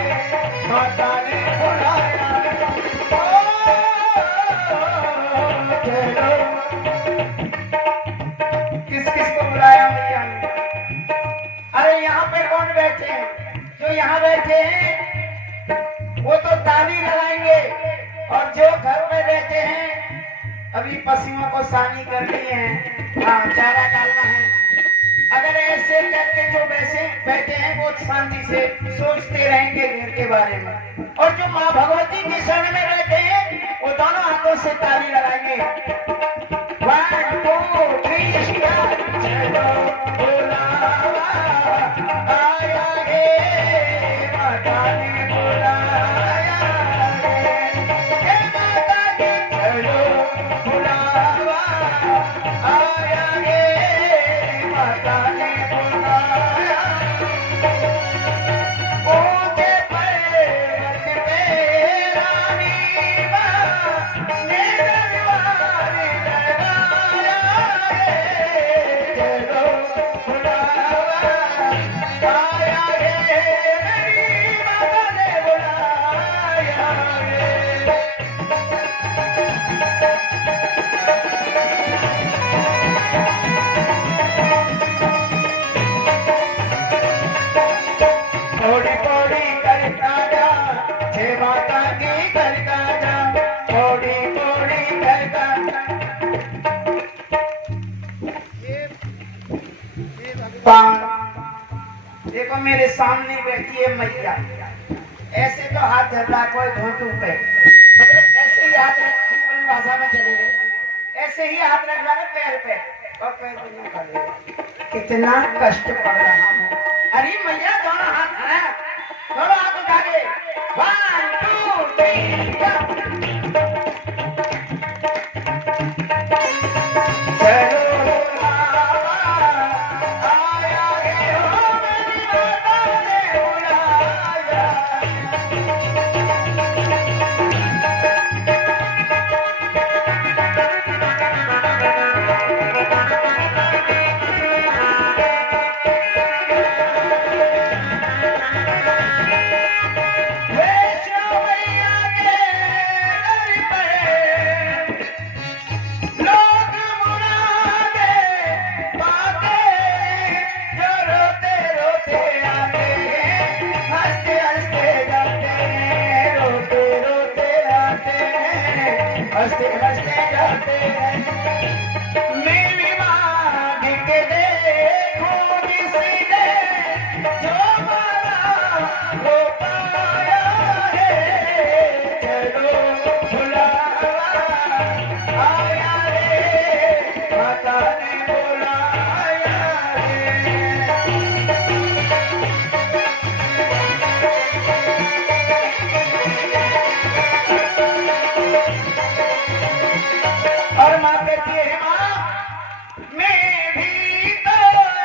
माता ने बुलाया गे। चलो किस किस को बुलाया मैया ने? अरे यहाँ पे कौन बैठे हैं? जो यहाँ बैठे हैं वो तो ताली लगाएंगे, और जो घर में बैठे हैं अभी पशुओं को सानी करनी है, हाँ चारा डालना है। अगर ऐसे करके जो बैठे हैं वो शांति से सोचते रहेंगे घर के बारे में, और जो माँ भगवती के शरण में बैठे हैं वो दोनों हाथों से ताली लगाएंगे। 1 2 3 चलो बुलावा आया गे, माता ने बुलाया गे, माता की चलो बुलावा आया गे, माता ने बुलाया। ऊंचे पर्वत पे रानी माँ ने दरबार लगाया गे, चलो बुलावा आया गे, मेरी माता ने बुलाया गे। थोड़ी थोड़ी करता जा, जय माता की करता जा, थोड़ी थोड़ी करता जा। देखो मेरे सामने बैठी है मैया, ऐसे तो हाथ धर रखो है घोटू पे, मतलब ऐसे ही हाथ रख, भाषा में चलेंगे, ऐसे ही हाथ रख रहा है पैर पे, और पैर पे नहीं करेगा। कितना कष्ट पड़ रहा है। अरे मैया दोनों हाथ है, दोनों हाथ उठा के 1 2 3 चलो बुलावा कैसे जाते हैं मैं भी मांग के देखूंगी सीधे जो मारा वो पाया है चलो बुलावा आया रे माता ने बुलाया रे और माँ कहती है माँ मैं भी तो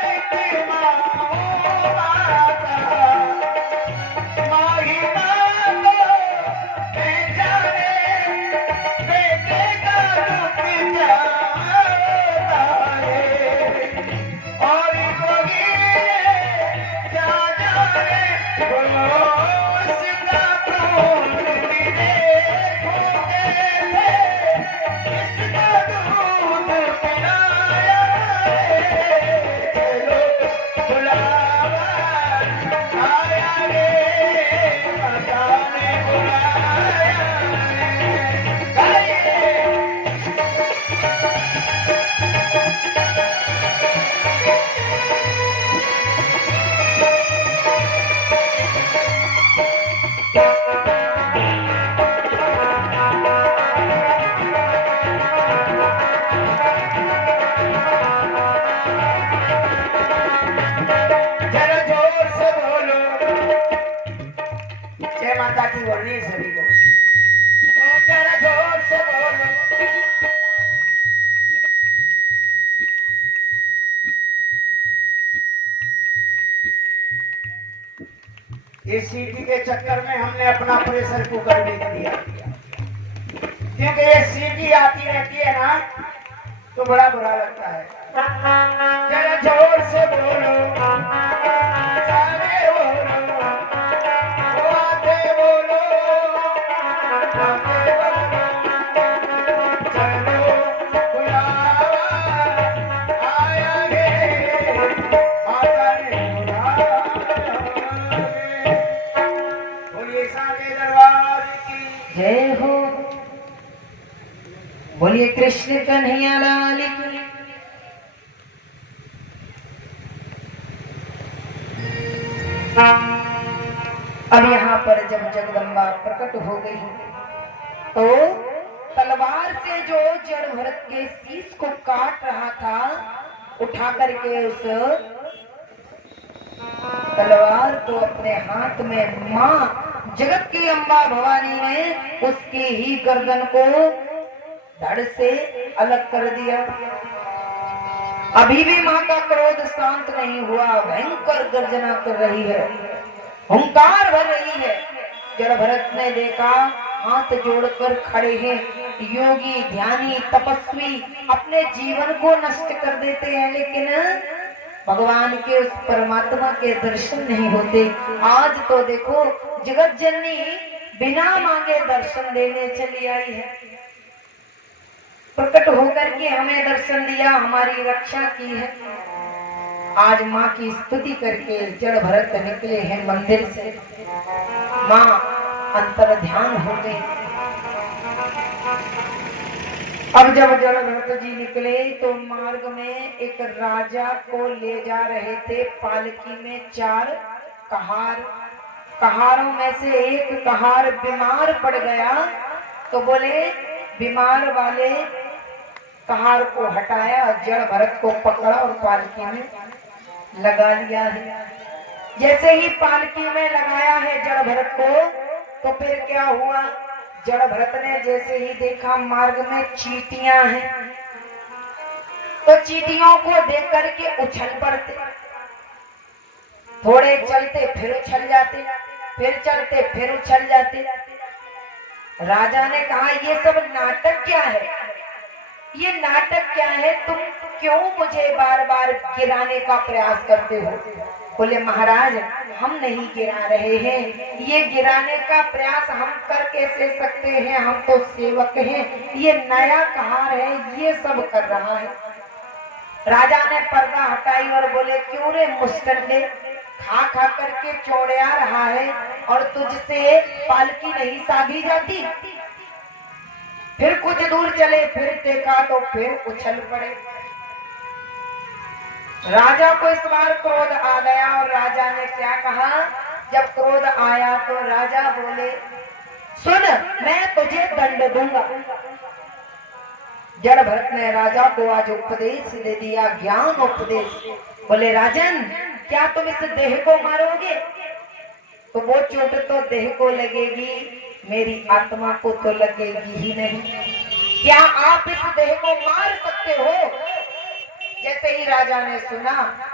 एक माँ हूँ माता माँ ही माँ को पहचाने बेटे का दुख जाता है और वही जा जाने बोलो उसका खून भी देखोगे इसका दूध पिलाया है चलो बुलावा आया रे माता ने बुलाया है गाइए जरा जोर से बोलो जय माता की बोलनी है सभी को जरा जोर से बोलो इस सीटी के चक्कर में हमने अपना प्रेशर कुकर बेच दिया क्योंकि ये सीटी आती रहती है ना तो बड़ा बुरा लगता है जरा जोर से बोलो सारे बोलो आते बोलो आते बोलो चलो बुलावा आया है माता ने बुलाया है बोलिए सारे दरबार की जय हो। बोलिए कृष्ण कन्हैया लाल की। अब यहाँ पर जब जगदम्बा प्रकट हो गई तो तलवार से जो जड़ भरत के शीश को काट रहा था उठा करके उस तलवार को अपने हाथ में मां जगत की अम्बा भवानी ने उसकी ही गर्दन को धड़ से अलग कर दिया। अभी भी मां का क्रोध शांत नहीं हुआ, भयंकर गर्जना कर रही है, हुंकार भर रही है। जड़ भरत ने देखा हाथ जोड़कर खड़े हैं योगी ध्यानी तपस्वी, अपने जीवन को नष्ट कर देते हैं लेकिन भगवान के उस परमात्मा के दर्शन नहीं होते। आज तो देखो जगत जननी बिना मांगे दर्शन देने चली आई है, प्रकट होकर के हमें दर्शन दिया, हमारी रक्षा की है। आज माँ की स्तुति करके जड़ भरत निकले हैं मंदिर से, माँ अंतर ध्यान हो गई। अब जब जड़ भरत जी निकले तो मार्ग में एक राजा को ले जा रहे थे, पालकी में 4 कहार, कहारों में से एक कहार बीमार पड़ गया तो बोले बीमार वाले कहार को हटाया, जड़ भरत को पकड़ा और पालकी में लगा लिया है। जैसे ही पालकी में लगाया है जड़ भरत को तो फिर क्या हुआ, जड़ भरत ने जैसे ही देखा मार्ग में चींटियां हैं तो चींटियों को देख करके उछल पड़ते, थोड़े चलते फिर उछल जाते, फिर चलते फिर उछल जाते। राजा ने कहा ये सब नाटक क्या है, ये नाटक क्या है, तुम क्यों मुझे बार बार गिराने का प्रयास करते हो। बोले महाराज हम नहीं गिरा रहे हैं, ये गिराने का प्रयास हम कर कैसे सकते हैं, हम तो सेवक हैं, ये नया कहार है ये सब कर रहा है। राजा ने पर्दा हटाई और बोले क्यों रे मुस्टंडे, खा खा करके चौड़िया रहा है और तुझसे पालकी नहीं साधी जाती। फिर कुछ दूर चले, फिर देखा तो फिर उछल पड़े। राजा को इस बार क्रोध आ गया और राजा ने क्या कहा, जब क्रोध आया तो राजा बोले, सुन, मैं तुझे दंड दूंगा। जड़ भरत ने राजा को आज उपदेश दे दिया, ज्ञान उपदेश। बोले, राजन, क्या तुम इस देह को मारोगे? तो वो चोट तो देह को लगेगी, मेरी आत्मा को तो लगेगी ही नहीं। क्या आप इस देह को मार सकते हो? जैसे ही राजा ने सुना,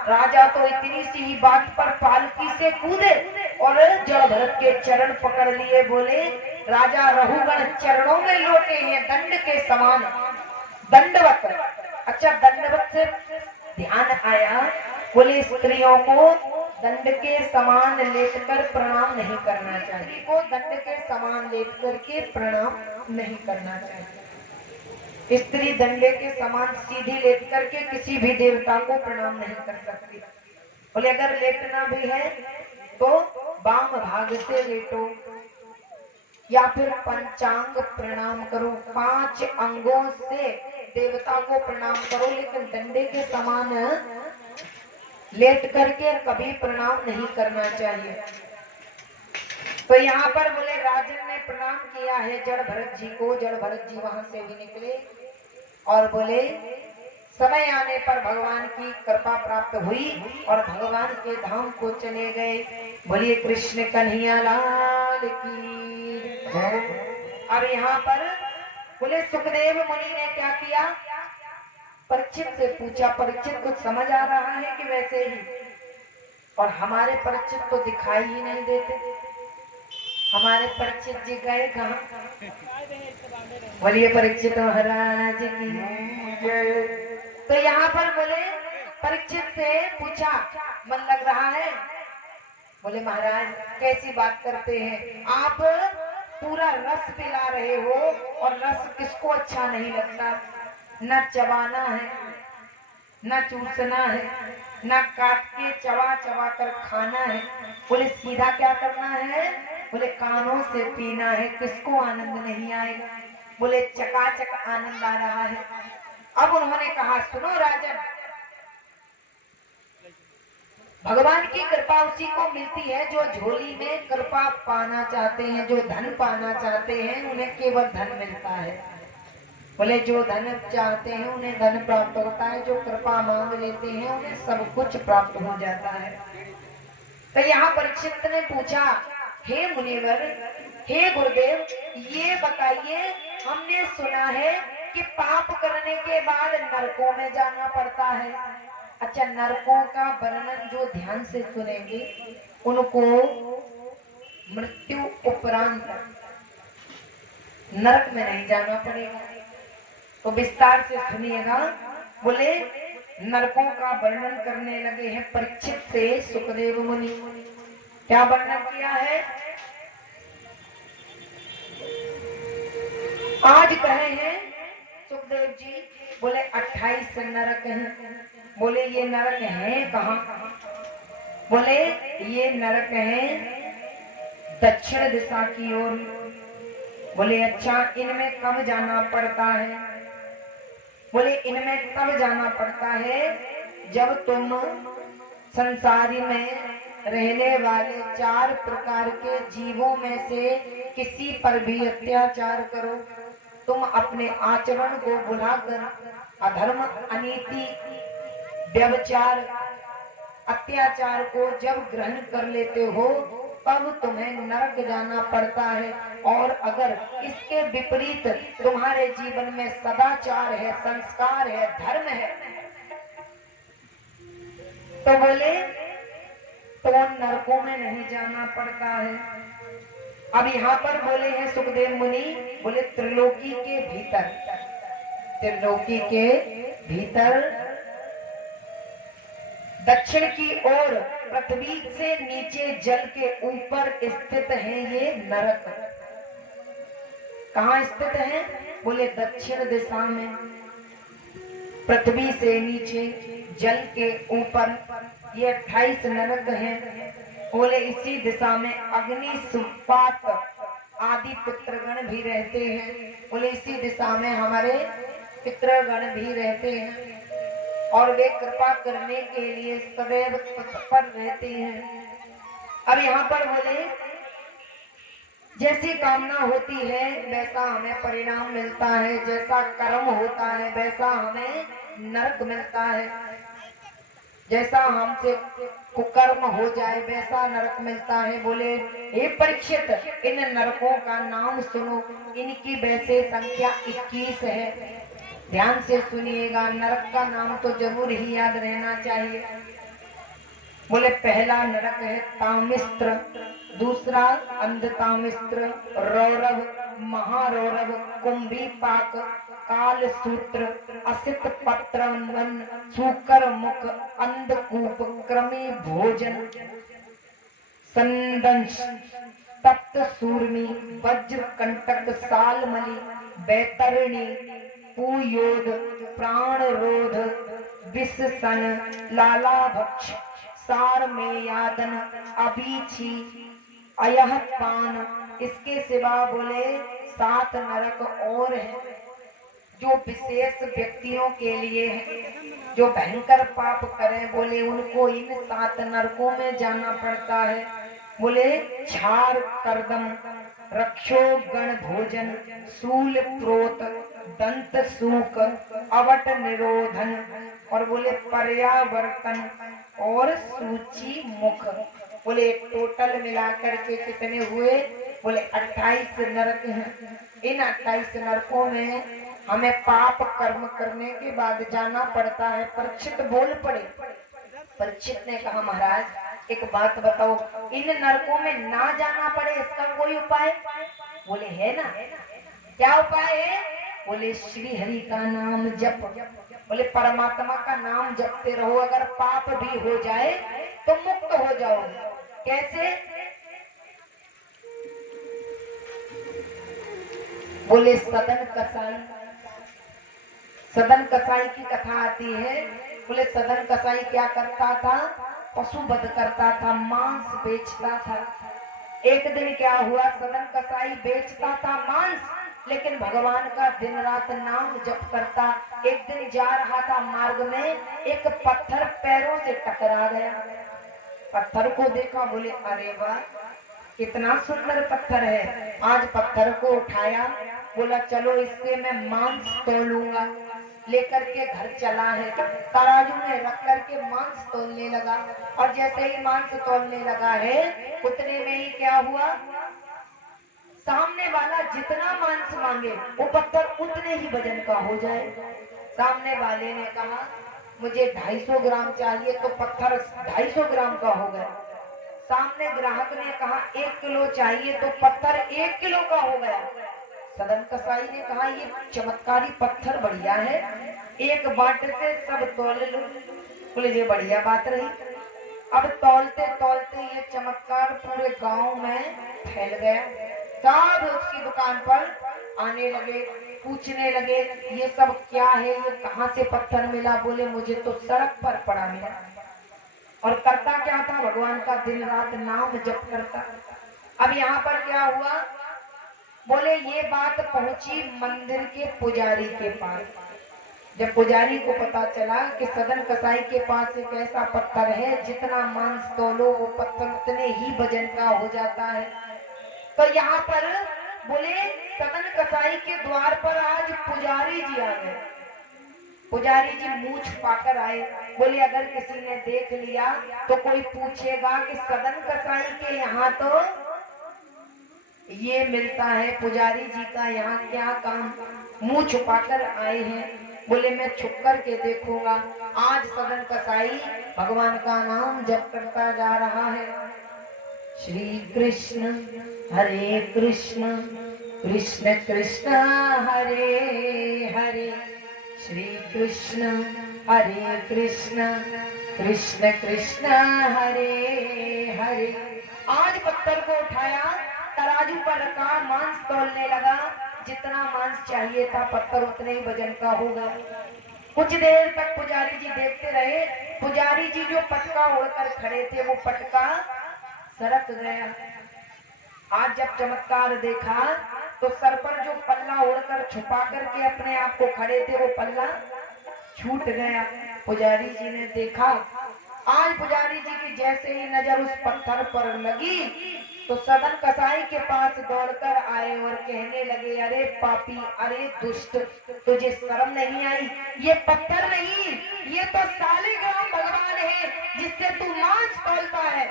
राजा तो इतनी सी ही बात पर पालकी से कूदे और जड़ भरत के चरण पकड़ लिए। बोले, राजा रघुगण चरणों में लौटे हैं दंड के समान, दंडवत। अच्छा, दंडवत से ध्यान आया, बोले स्त्रियों को दंड के समान लेटकर प्रणाम नहीं करना चाहिए, को दंड के समान लेट करके प्रणाम नहीं करना चाहिए। स्त्री दंडे के समान सीधी लेट करके किसी भी देवता को प्रणाम नहीं कर सकती। बोले, अगर लेटना भी है तो वाम भाग से लेटो या फिर पंचांग प्रणाम करो, 5 अंगों से देवता को प्रणाम करो, लेकिन डंडे के समान लेट करके कभी प्रणाम नहीं करना चाहिए। तो यहाँ पर बोले, राजन ने प्रणाम किया है जड़ भरत जी को। जड़ भरत जी वहां से भी निकले और बोले, समय आने पर भगवान की कृपा प्राप्त हुई और भगवान के धाम को चले गए। बोलिए कृष्ण कन्हैया लाल की जय। अब यहाँ पर बोले, सुखदेव मुनि ने क्या किया, परीक्षित से पूछा। परीक्षित कुछ समझ आ रहा है कि वैसे ही? और हमारे परीक्षित तो दिखाई ही नहीं देते। हमारे परीक्षित जी गए कहाँ? बोलिए परीक्षित महाराज की जय। तो यहाँ पर बोले, परीक्षित से पूछा, मन लग रहा है? बोले, महाराज कैसी बात करते हैं आप, पूरा रस पिला रहे हो और रस किसको अच्छा नहीं लगता। न चबाना है, न चूसना है, न काट के चबा चबा कर खाना है। बोले, सीधा क्या करना है? बोले, कानों से पीना है। किसको आनंद नहीं आएगा? बोले, चकाचक आनंद आ रहा है। अब उन्होंने कहा, सुनो राजन, भगवान की कृपा उसी को मिलती है जो झोली में कृपा पाना चाहते हैं, जो धन पाना चाहते हैं उन्हें केवल धन मिलता है। बोले, जो धन चाहते हैं उन्हें धन प्राप्त होता है, जो कृपा मांग लेते हैं उन्हें सब कुछ प्राप्त हो जाता है। तो यहाँ परीक्षित ने पूछा, हे मुनिवर, हे गुरुदेव, ये बताइए, हमने सुना है कि पाप करने के बाद नरकों में जाना पड़ता है। अच्छा, नरकों का वर्णन जो ध्यान से सुनेंगे उनको मृत्यु उपरांत नरक में नहीं जाना पड़ेगा। तो विस्तार से सुनिएगा। बोले, नरकों का वर्णन करने लगे हैं परीक्षित से सुखदेव मुनि। क्या वर्णन किया है? आज कहे हैं सुखदेव जी, बोले 28 नरक हैं। बोले, ये नरक हैं कहाँ? बोले, ये नरक हैं दक्षिण दिशा की ओर। बोले, अच्छा, इनमें कब जाना पड़ता है? बोले, इनमें तब जाना पड़ता है जब तुम संसारी में रहने वाले 4 प्रकार के जीवों में से किसी पर भी अत्याचार करो। तुम अपने आचरण को भुलाकर अधर्म, अनीति, व्यभिचार, अत्याचार को जब ग्रहण कर लेते हो तब तुम्हें नरक जाना पड़ता है। और अगर इसके विपरीत तुम्हारे जीवन में सदाचार है, संस्कार है, धर्म है, तो बोले तो नरकों में नहीं जाना पड़ता है। अब यहाँ पर बोले हैं सुखदेव मुनि, बोले त्रिलोकी के भीतर, त्रिलोकी के भीतर दक्षिण की ओर पृथ्वी से नीचे जल के ऊपर स्थित है ये नरक। कहाँ स्थित है? बोले दक्षिण दिशा में, पृथ्वी से नीचे जल के ऊपर ये 28 नरक हैं। बोले इसी दिशा में अग्नि सुपात आदि पितृगण भी रहते हैं। बोले इसी दिशा में हमारे पितृगण भी रहते हैं और वे कृपा करने के लिए सदैव तत्पर रहते हैं। अब यहाँ पर बोले जैसी कामना होती है वैसा हमें परिणाम मिलता है, जैसा कर्म होता है वैसा हमें नरक मिलता है, जैसा हमसे कुकर्म हो जाए वैसा नरक मिलता है। बोले हे परीक्षित, इन नरकों का नाम सुनो, इनकी वैसे संख्या 21 है। ध्यान से सुनिएगा, नरक का नाम तो जरूर ही याद रहना चाहिए। बोले पहला नरक है तामिस्त्र, दूसरा अंधतामिस्त्र, रौरव, महारौरव, कुंभीपाक, काल सूत्र, असित पत्रवन, सूकर मुख, अंधकूप, क्रमी भोजन, संदंश, तप्त सूर्मी, वज्र कंटक, सालमली, बैतरणी, पुयोद, प्राणरोध, विषसन, लालाभक्ष, सार में यादन, अभीछी, अयह पान। इसके सिवा बोले 7 नरक और हैं जो विशेष व्यक्तियों के लिए है। जो भयंकर पाप करें बोले उनको इन 7 नरकों में जाना पड़ता है। बोले छार करदम, रक्षो गण भोजन, सूल प्रोत, दंत सूक, अवट निरोधन और बोले पर्यावर्तन और सूची मुख। बोले टोटल मिलाकर के कितने हुए? बोले 28 नरक हैं। इन 28 नरकों में हमें पाप कर्म करने के बाद जाना पड़ता है। परीक्षित बोल पड़े। परीक्षित ने कहा महाराज एक बात बताओ, इन नरकों में ना जाना पड़े इसका कोई उपाय? बोले है ना। क्या उपाय है? बोले श्री हरि का नाम जप। बोले परमात्मा का नाम जपते रहो, अगर पाप भी हो जाए तो मुक्त हो जाओगे। कैसे? बोले सदन कसाई। सदन कसाई की कथा आती है। बोले सदन कसाई क्या करता था? पशु वध करता था, मांस बेचता था। एक दिन क्या हुआ, सदन कसाई बेचता था मांस, लेकिन भगवान का दिन रात नाम जप करता। एक दिन जा रहा था, मार्ग में एक पत्थर पैरों से टकरा गया। पत्थर को देखा, बोले अरे वाह कितना सुंदर पत्थर है। आज पत्थर को उठाया, बोला चलो इससे मैं मांस तोलूंगा। लेकर के घर चला है, तराजू में रख करके मांस तोलने लगा। और जैसे ही मांस तोलने लगा है उतने में ही क्या हुआ, सामने वाला जितना मांस मांगे वो पत्थर उतने ही वजन का हो जाए। सामने वाले ने कहा मुझे 250 ग्राम चाहिए, तो पत्थर 250 ग्राम का हो गया। सामने ग्राहक ने कहा 1 किलो चाहिए, तो पत्थर 1 किलो का हो गया। सदन कसाई ने कहा ये चमत्कारी पत्थर बढ़िया है, एक बाटे से सब तोल लो। बोले ये बढ़िया बात रही। अब तौलते तौलते ये चमत्कार पूरे गांव में फैल गया। सब उसकी दुकान पर आने लगे, पूछने लगे ये सब क्या है, ये कहाँ से पत्थर मिला? बोले मुझे तो सड़क पर पड़ा मिला। और करता क्या था? भगवान का दिन रात नाम जप करता। अब यहाँ पर क्या हुआ? बोले ये बात पहुंची मंदिर के पुजारी के पास। जब पुजारी को पता चला कि सदन कसाई के पास एक ऐसा पत्थर है जितना मांस तोलो वो पत्थर उतने ही वजन का हो जाता है, तो यहाँ पर बोले सदन कसाई के द्वार पर आज पुजारी जी आ गए। पुजारी जी मुंह छुपाकर आए। बोले अगर किसी ने देख लिया तो कोई पूछेगा कि सदन कसाई के यहाँ तो ये मिलता है, पुजारी जी का यहाँ क्या काम? मुंह छुपाकर आए हैं। बोले मैं छुप कर के देखूंगा। आज सदन कसाई भगवान का नाम जप करता जा रहा है। श्री कृष्ण हरे कृष्ण, कृष्ण कृष्ण हरे हरे, श्री कृष्ण हरे कृष्ण, कृष्ण कृष्ण हरे हरे। आज पत्थर को उठाया, तराजू पर रखा, मांस तोलने लगा। जितना मांस चाहिए था पत्थर उतने ही वजन का हो गया। कुछ देर तक पुजारी जी देखते रहे। पुजारी जी जो पटका ओढ़कर खड़े थे वो पटका सरक गया। आज जब चमत्कार देखा तो सर पर जो पल्ला ओढ़कर छुपा करके अपने आप को खड़े थे वो पल्ला छूट गया। पुजारी जी ने देखा। आज पुजारी जी की जैसे ही नजर उस पत्थर पर लगी तो सदन कसाई के पास दौड़कर आए और कहने लगे, अरे पापी, अरे दुष्ट, तुझे शर्म नहीं आई? ये पत्थर नहीं, ये तो सालिग्राम भगवान है जिससे तू मांस तौलता है।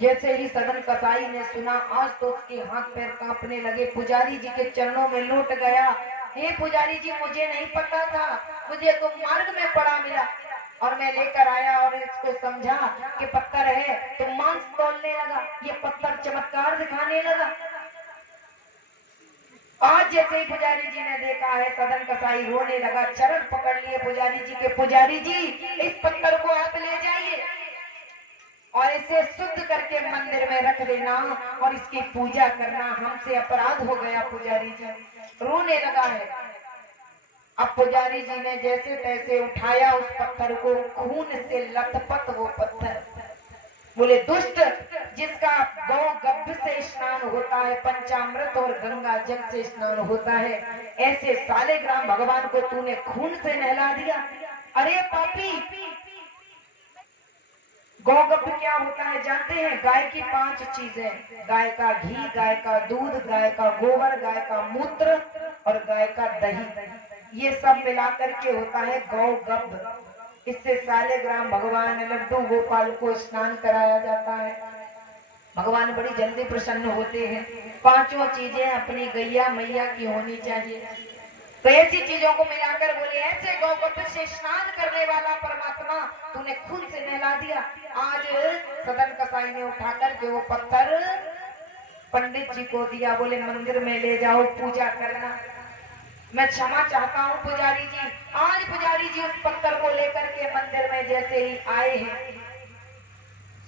जैसे ही सदन कसाई ने सुना आज तो उसके हाथ पैर कांपने लगे। पुजारी जी के चरणों में लौट गया, हे पुजारी जी, मुझे नहीं पता था, मुझे तो मार्ग में पड़ा मिला और मैं लेकर आया और इसको समझा कि पत्थर है तो मांस तौलने लगा, ये पत्थर चमत्कार दिखाने लगा। आज जैसे ही पुजारी जी ने देखा है, सदन कसाई रोने लगा, चरण पकड़ लिए पुजारी जी के, पुजारी जी इस पत्थर को आप ले जाइए और इसे शुद्ध करके मंदिर में रख देना और इसकी पूजा करना, हमसे अपराध हो गया। पुजारी जी रोने लगा है। अब पुजारी जी ने जैसे तैसे उठाया उस पत्थर को, खून से लथपथ वो पत्थर। बोले, दुष्ट, जिसका गौ गभ से स्नान होता है, पंचामृत और गंगा जल से स्नान होता है, ऐसे सालिग्राम भगवान को तूने खून से नहला दिया। अरे पापी, गौगभ क्या होता है जानते हैं? गाय की 5 चीजें, गाय का घी, गाय का दूध, गाय का गोबर, गाय का मूत्र और गाय का दही, ये सब मिलाकर के होता है गौगभ। इससे सालिग्राम भगवान लड्डू गोपाल को स्नान कराया जाता है। भगवान बड़ी जल्दी प्रसन्न होते हैं। 5 चीजें अपनी गैया मैया की होनी चाहिए। तो ऐसी चीजों को मिलाकर बोले, ऐसे गौगभ से स्नान करने वाला परमात्मा तूने खून से नहला दिया। आज सदन कसाई ने उठाकर के वो पत्थर पंडित जी को दिया। बोले, मंदिर में ले जाओ, पूजा करना, मैं क्षमा चाहता हूँ पुजारी जी। आज पुजारी जी उस पत्थर को लेकर के मंदिर में जैसे ही आए हैं,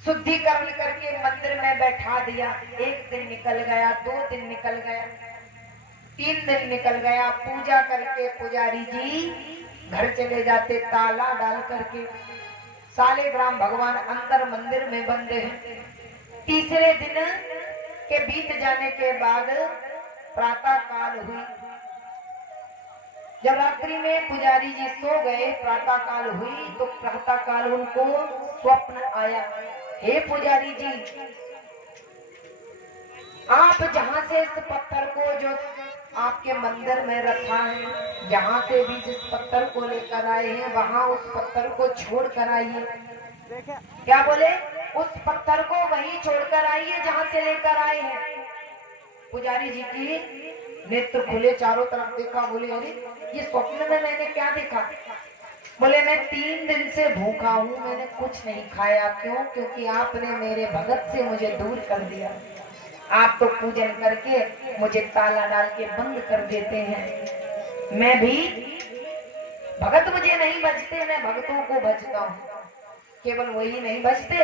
शुद्धिकरण करके मंदिर में बैठा दिया। 1 दिन निकल गया, 2 दिन निकल गया, 3 दिन निकल गया। पूजा करके पुजारी जी घर चले जाते, ताला डाल करके। सालिग्राम भगवान अंदर मंदिर में बंद हैं। तीसरे दिन के बीत जाने के बाद प्रातः काल हुई। जब रात्रि में पुजारी जी सो गए, प्रातः काल हुई तो प्रातः काल उनको स्वप्न आया, हे पुजारी जी, आप जहां से इस पत्थर को जो आपके मंदिर में रखा है, जहां से भी जिस पत्थर को लेकर आए हैं वहां उस पत्थर को छोड़ कर आइए। क्या बोले? उस पत्थर को वहीं छोड़कर आइए जहां से लेकर आए हैं। पुजारी जी की नेत्र खुले, चारों तरफ देखा, बोले, अरे ये स्वप्न में मैंने क्या देखा? बोले, मैं 3 दिन से भूखा हूँ, मैंने कुछ नहीं खाया। क्यों? क्योंकि आपने मेरे भगत से मुझे दूर कर दिया। आप तो पूजन करके मुझे ताला डाल के बंद कर देते हैं। मैं भी, भगत मुझे नहीं बचते, मैं भक्तों को बचता हूँ। केवल वही नहीं बचते,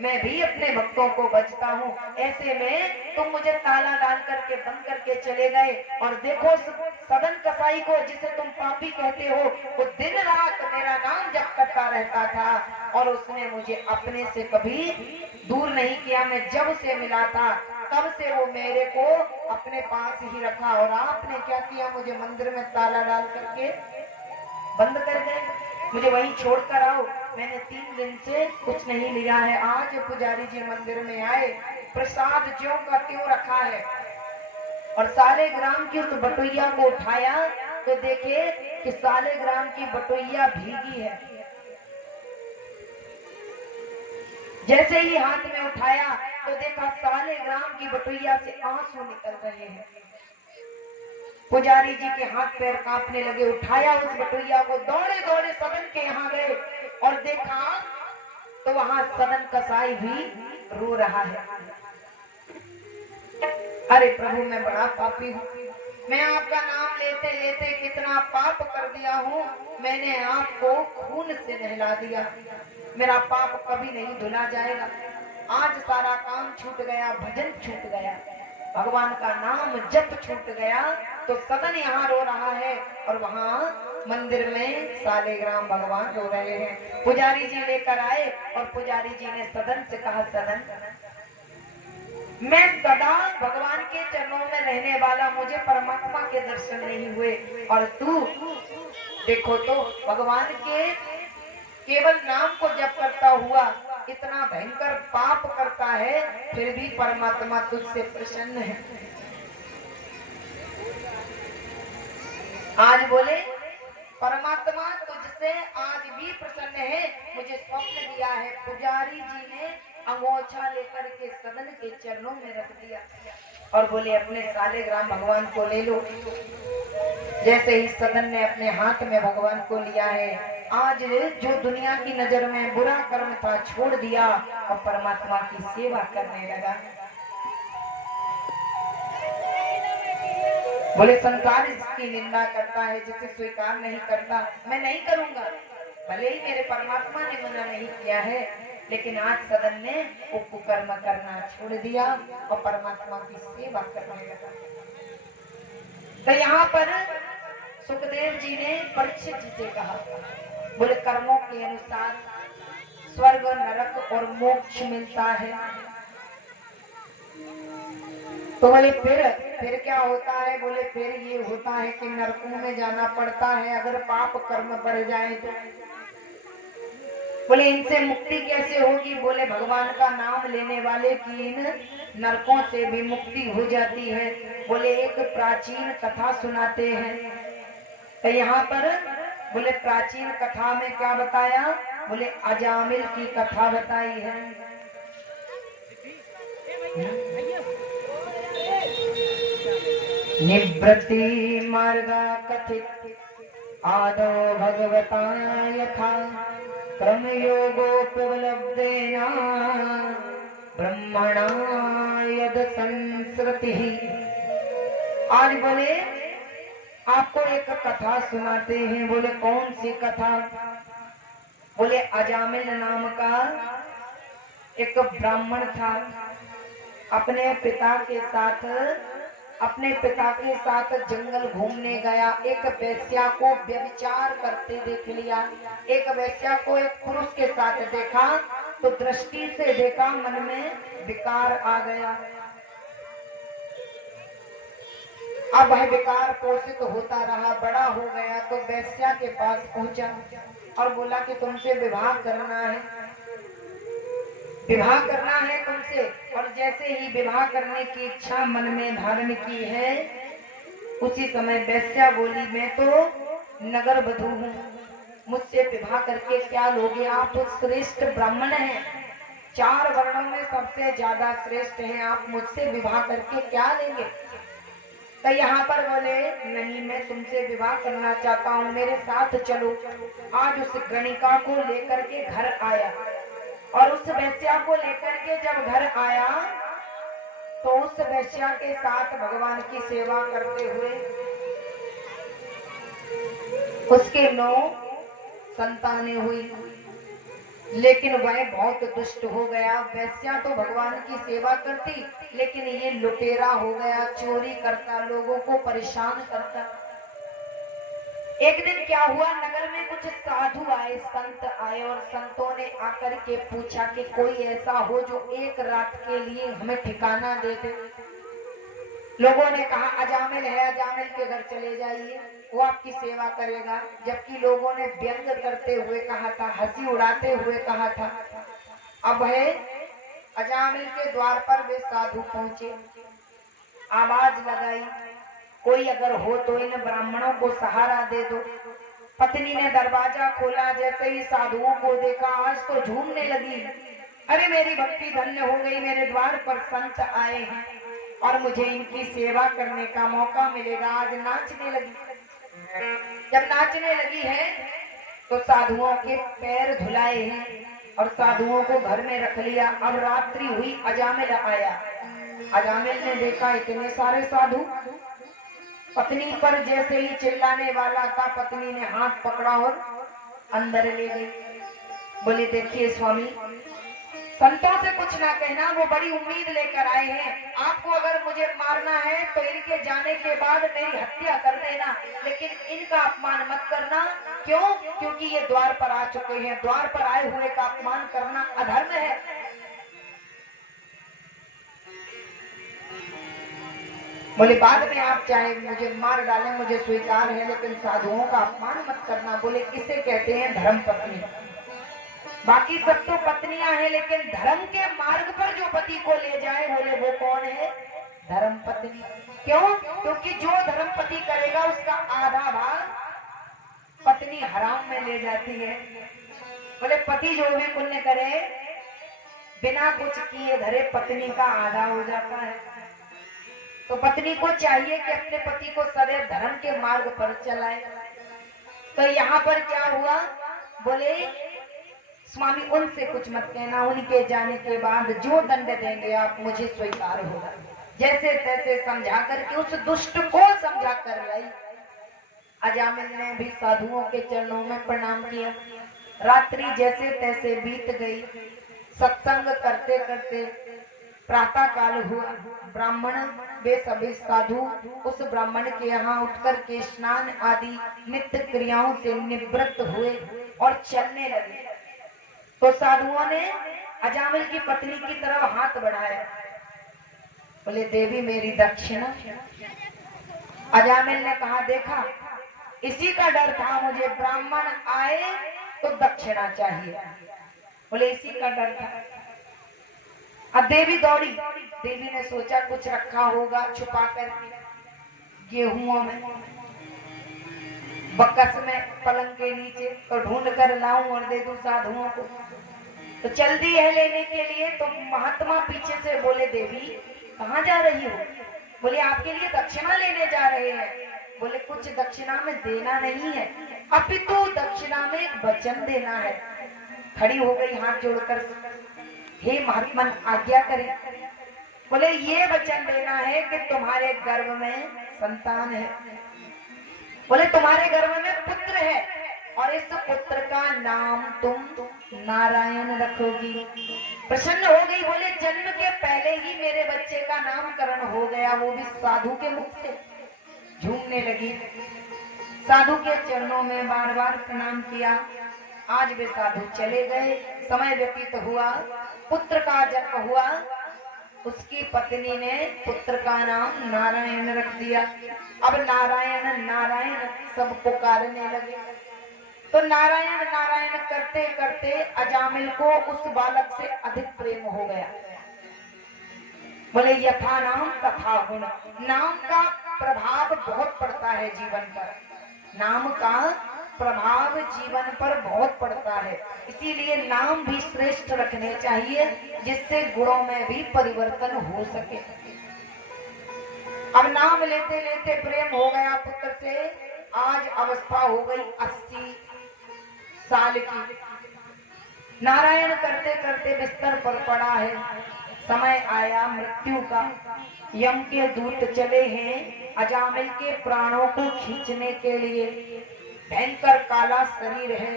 मैं भी अपने भक्तों को बचता हूँ। ऐसे में तुम मुझे ताला डाल करके बंद करके चले गए। और देखो सदन कसाई को, जिसे तुम पापी कहते हो, वो दिन रात मेरा नाम जप करता रहता था और उसने मुझे अपने से कभी दूर नहीं किया। मैं जब से मिला था तब से वो मेरे को अपने पास ही रखा। और आपने क्या किया? मुझे मंदिर में ताला डाल करके बंद कर गए, मुझे वहीं छोड़ कर आओ। मैंने 3 दिन से कुछ नहीं लिया है। आज पुजारी जी मंदिर में आए, प्रसाद ज्यों का त्यों रखा है और सालिग्राम की उस बटोइया को उठाया तो देखे कि सालिग्राम की बटोइया भीगी है। जैसे ही हाथ में उठाया तो देखा सालिग्राम की बटोइया से आंसू निकल रहे हैं। पुजारी जी के हाथ पैर कांपने लगे। उठाया उस बटोइया को, दौड़े दौड़े सदन के यहाँ गए और देखा तो वहां सदन कसाई भी रो रहा है। अरे प्रभु, मैं बड़ा पापी हूँ, मैं आपका नाम लेते लेते कितना पाप कर दिया हूँ। मैंने आपको खून से नहला दिया, मेरा पाप कभी नहीं धुला जाएगा। आज सारा काम छूट गया, भजन छूट गया, भगवान का नाम जप छूट गया। तो सदन यहाँ रो रहा है और वहाँ मंदिर में सालिग्राम भगवान रो रहे हैं। पुजारी जी लेकर आए और पुजारी जी ने सदन से कहा, सदन मैं सदा भगवान के चरणों में रहने वाला, मुझे परमात्मा के दर्शन नहीं हुए, और तू देखो तो भगवान के केवल नाम को जप करता हुआ इतना भयंकर पाप करता है, फिर भी परमात्मा तुझसे प्रसन्न है। आज बोले परमात्मा तुझसे आज भी प्रसन्न है। मुझे स्वप्न दिया है, पुजारी जी ने अंगोछा लेकर के सदन के चरणों में रख दिया और बोले अपने सालेग्राम भगवान को ले लो। जैसे ही सदन ने अपने हाथ में भगवान को लिया है, आज जो दुनिया की नजर में बुरा कर्म था छोड़ दिया और परमात्मा की सेवा करने लगा। बोले संसार इसकी निंदा करता है, जिसे स्वीकार नहीं करता, मैं नहीं करूंगा। भले ही मेरे परमात्मा ने मना नहीं किया है, लेकिन आज सदन ने उपकर्म करना छोड़ दिया और परमात्मा की सेवा करने लगा। तो यहाँ पर सुखदेव जी ने परीक्षित जी से कहा, बोले कर्मों के अनुसार स्वर्ग, नरक और मोक्ष मिलता है। तो बोले फिर क्या होता है? बोले फिर ये होता है कि नरकों में जाना पड़ता है अगर पाप कर्म बढ़ जाए तो। बोले इनसे मुक्ति कैसे होगी? बोले भगवान का नाम लेने वाले की इन नरकों से भी मुक्ति हो जाती है। बोले एक प्राचीन कथा सुनाते हैं। तो यहाँ पर बोले प्राचीन कथा में क्या बताया? बोले अजामिल की कथा बताई है। निवृत्ति मार्गा कथित आदौ भगवता यथा क्रमयोगोपलब्धेन ब्रह्मणा यद संस्कृति। आज बोले आपको एक कथा सुनाते हैं। बोले कौन सी कथा? बोले अजामिल नाम का एक ब्राह्मण था, अपने पिता के साथ जंगल घूमने गया। एक वेश्या को व्यभिचार करते देख लिया। एक वेश्या को एक पुरुष के साथ देखा तो दृष्टि से देखा, मन में विकार आ गया। अब वह विकार पोषित होता रहा, बड़ा हो गया तो वेश्या के पास पहुंचा और बोला कि तुमसे विवाह करना है तुमसे। और जैसे ही विवाह करने की इच्छा मन में धारण की है, उसी समय वेश्या बोली मैं तो नगर वधू हूँ, मुझसे विवाह करके क्या लोगे? आप तो श्रेष्ठ ब्राह्मण हैं, 4 वर्णों में सबसे ज्यादा श्रेष्ठ हैं, आप मुझसे विवाह करके क्या लेंगे? तो यहाँ पर बोले नहीं, मैं तुमसे विवाह करना चाहता हूँ, मेरे साथ चलो। आज उस गणिका को लेकर के घर आया और उस वेश्या को लेकर के जब घर आया तो उस वेश्या के साथ भगवान की सेवा करते हुए उसके 9 संतानें हुई, लेकिन वह बहुत दुष्ट हो गया। वेश्या तो भगवान की सेवा करती, लेकिन ये लुटेरा हो गया, चोरी करता, लोगों को परेशान करता। एक दिन क्या हुआ, नगर में कुछ साधु आए, संत आए और संतों ने आकर के पूछा कि कोई ऐसा हो जो एक रात के लिए हमें ठिकाना दे दे। लोगों ने कहा अजामिल है, अजामिल के घर चले जाइए, वो आपकी सेवा करेगा। जबकि लोगों ने व्यंग करते हुए कहा था, हंसी उड़ाते हुए कहा था। अब है अजामिल के द्वार पर वे साधु पहुंचे, आवाज लगाई कोई अगर हो तो इन ब्राह्मणों को सहारा दे दो। पत्नी ने दरवाजा खोला, जैसे ही साधुओं को देखा आज तो झूमने लगी, अरे मेरी भक्ति धन्य हो गई, मेरे द्वार पर संत आए हैं और मुझे इनकी सेवा करने का मौका मिलेगा। आज नाचने लगी। जब नाचने लगी है तो साधुओं के पैर धुलाए हैं और साधुओं को घर में रख लिया। अब रात्रि हुई, अजामिल आया। अजामिल ने देखा इतने सारे साधु, पत्नी पर जैसे ही चिल्लाने वाला था, पत्नी ने हाथ पकड़ा और अंदर ले गई। बोले देखिए स्वामी, संतों से कुछ ना कहना, वो बड़ी उम्मीद लेकर आए हैं। आपको अगर मुझे मारना है तो इनके जाने के बाद मेरी हत्या कर देना, लेकिन इनका अपमान मत करना। क्यों? क्योंकि ये द्वार पर आ चुके हैं, द्वार पर आए हुए का अपमान करना अधर्म है। बोले बाद में आप चाहे मुझे मार डालें, मुझे स्वीकार है, लेकिन साधुओं का अपमान मत करना। बोले इसे कहते हैं धर्म पत्नी। बाकी सब तो पत्नियां हैं, लेकिन धर्म के मार्ग पर जो पति को ले जाए, बोले वो कौन है? धर्म पत्नी। क्यों? क्योंकि जो धर्म पति करेगा उसका आधा भाग पत्नी हराम में ले जाती है। बोले पति जो भी पुण्य करे बिना कुछ किए धरे पत्नी का आधा हो जाता है। तो पत्नी को चाहिए कि अपने पति को सदैव धर्म के मार्ग पर चलाए। तो यहाँ पर क्या हुआ? बोले स्वामी उनसे कुछ मत कहना, उनके जाने के बाद जो दंड देंगे आप मुझे स्वीकार होगा। जैसे तैसे समझा करके उस दुष्ट को समझा कर लाई। अजामिल ने भी साधुओं के चरणों में प्रणाम किया। रात्रि जैसे तैसे बीत गई। सत्संग करते करते प्रातः काल हुआ। ब्राह्मण वे सभी साधु उस ब्राह्मण के यहाँ उठकर के स्नान आदि नित्य क्रियाओं से निवृत्त हुए और चलने लगे। तो साधुओं ने अजामिल की पत्नी की तरफ हाथ बढ़ाया। बोले देवी मेरी दक्षिणा। अजामिल ने कहा देखा इसी का डर था मुझे, ब्राह्मण आए तो दक्षिणा चाहिए। बोले इसी का डर था। अब देवी दौड़ी। देवी ने सोचा कुछ रखा होगा छुपा कर गेहूं में, बकस में, पलंग के नीचे, तो ढूंढ कर लाऊं और दे दूं साधुओं को। तो चल दी है लेने के लिए। तो महात्मा पीछे से बोले देवी कहाँ जा रही हो? बोले आपके लिए दक्षिणा लेने जा रहे हैं। बोले कुछ दक्षिणा में देना नहीं है, अपितु दक्षिणा में एक वचन देना है। खड़ी हो गई हाथ जोड़कर, हे महात्मा आज्ञा करें। बोले ये वचन देना है कि तुम्हारे गर्भ में संतान है। बोले तुम्हारे गर्भ में पुत्र है और इस पुत्र का नाम तुम नारायण रखोगी। प्रसन्न हो गई। बोले जन्म के पहले ही मेरे बच्चे का नामकरण हो गया, वो भी साधु के मुख से। झूमने लगी। साधु के चरणों में बार बार प्रणाम किया। आज वे साधु चले गए। समय व्यतीत हुआ, पुत्र का जन्म हुआ। उसकी पत्नी ने पुत्र का नाम नारायण रख दिया। अब नारायण नारायण सब पुकारने लगे। तो नारायण नारायण करते करते अजामिल को उस बालक से अधिक प्रेम हो गया। बोले यथा नाम तथा गुण। नाम का प्रभाव बहुत पड़ता है जीवन पर। नाम का प्रभाव जीवन पर बहुत पड़ता है, इसीलिए नाम भी श्रेष्ठ रखने चाहिए जिससे गुणों में भी परिवर्तन हो सके। अब नाम लेते लेते प्रेम हो गया पुत्र से। आज अवस्था हो गई 80 साल की। नारायण करते करते बिस्तर पर पड़ा है। समय आया मृत्यु का। यम के दूत चले हैं अजामिल के प्राणों को खींचने के लिए। भयंकर काला शरीर है,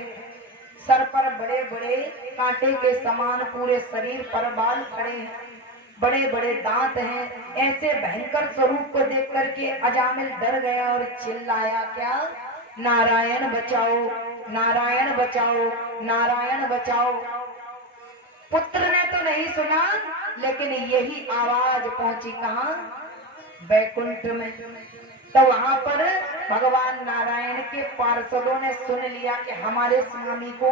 सर पर बड़े बड़े कांटे के समान पूरे शरीर पर बाल खड़े हैं, बड़े बड़े दांत हैं। ऐसे भयंकर स्वरूप को देख करके अजामिल डर गया और चिल्लाया क्या? नारायण बचाओ, नारायण बचाओ, नारायण बचाओ। पुत्र ने तो नहीं सुना, लेकिन यही आवाज पहुंची कहां? बैकुंठ में। तो वहां पर भगवान नारायण के पार्षदों ने सुन लिया कि हमारे स्वामी को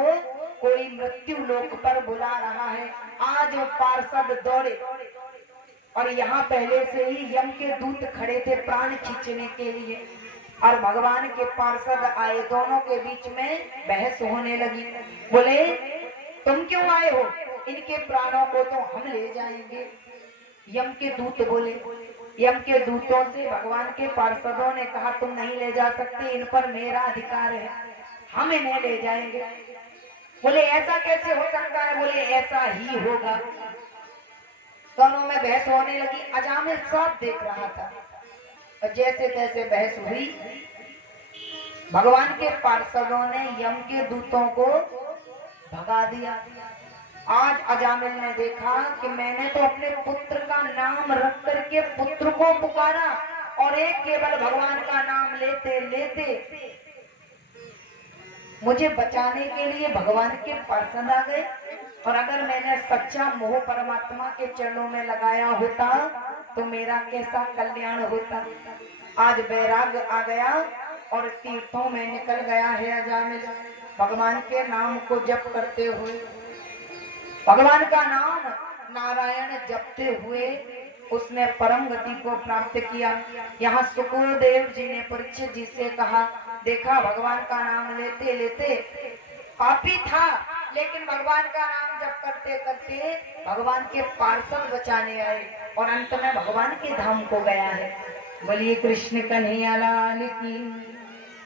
कोई मृत्यु लोक पर बुला रहा है। आज पार्षद दौड़े और यहाँ पहले से ही यम के दूत खड़े थे प्राण खींचने के लिए, और भगवान के पार्षद आए। दोनों के बीच में बहस होने लगी। बोले तुम क्यों आए हो? इनके प्राणों को तो हम ले जाएंगे। यम के दूत बोले। यम के दूतों से भगवान के पार्षदों ने कहा तुम नहीं ले जा सकते, इन पर मेरा अधिकार है, हम इन्हें ले जाएंगे। बोले ऐसा कैसे हो सकता है? बोले ऐसा ही होगा। दोनों में बहस होने लगी। अजामिल सब देख रहा था और जैसे तैसे बहस हुई। भगवान के पार्षदों ने यम के दूतों को भगा दिया। आज अजामिल ने देखा कि मैंने तो अपने पुत्र का नाम रख करके पुत्र को पुकारा और एक केवल भगवान का नाम लेते लेते मुझे बचाने के लिए भगवान के पार्षद आ गए। और अगर मैंने सच्चा मोह परमात्मा के चरणों में लगाया होता तो मेरा कैसा कल्याण होता। आज वैराग्य आ गया और तीर्थों में निकल गया है अजामिल। भगवान के नाम को जप करते हुए, भगवान का नाम नारायण जपते हुए उसने परम गति को प्राप्त किया। यहाँ सुखदेव जी ने परीक्षित जी से कहा, देखा भगवान का नाम लेते लेते पापी था, लेकिन भगवान का नाम जप करते करते भगवान के पार्षद बचाने आए और अंत में भगवान के धाम को गया है। बोलिए कृष्ण कन्हैया लाल की।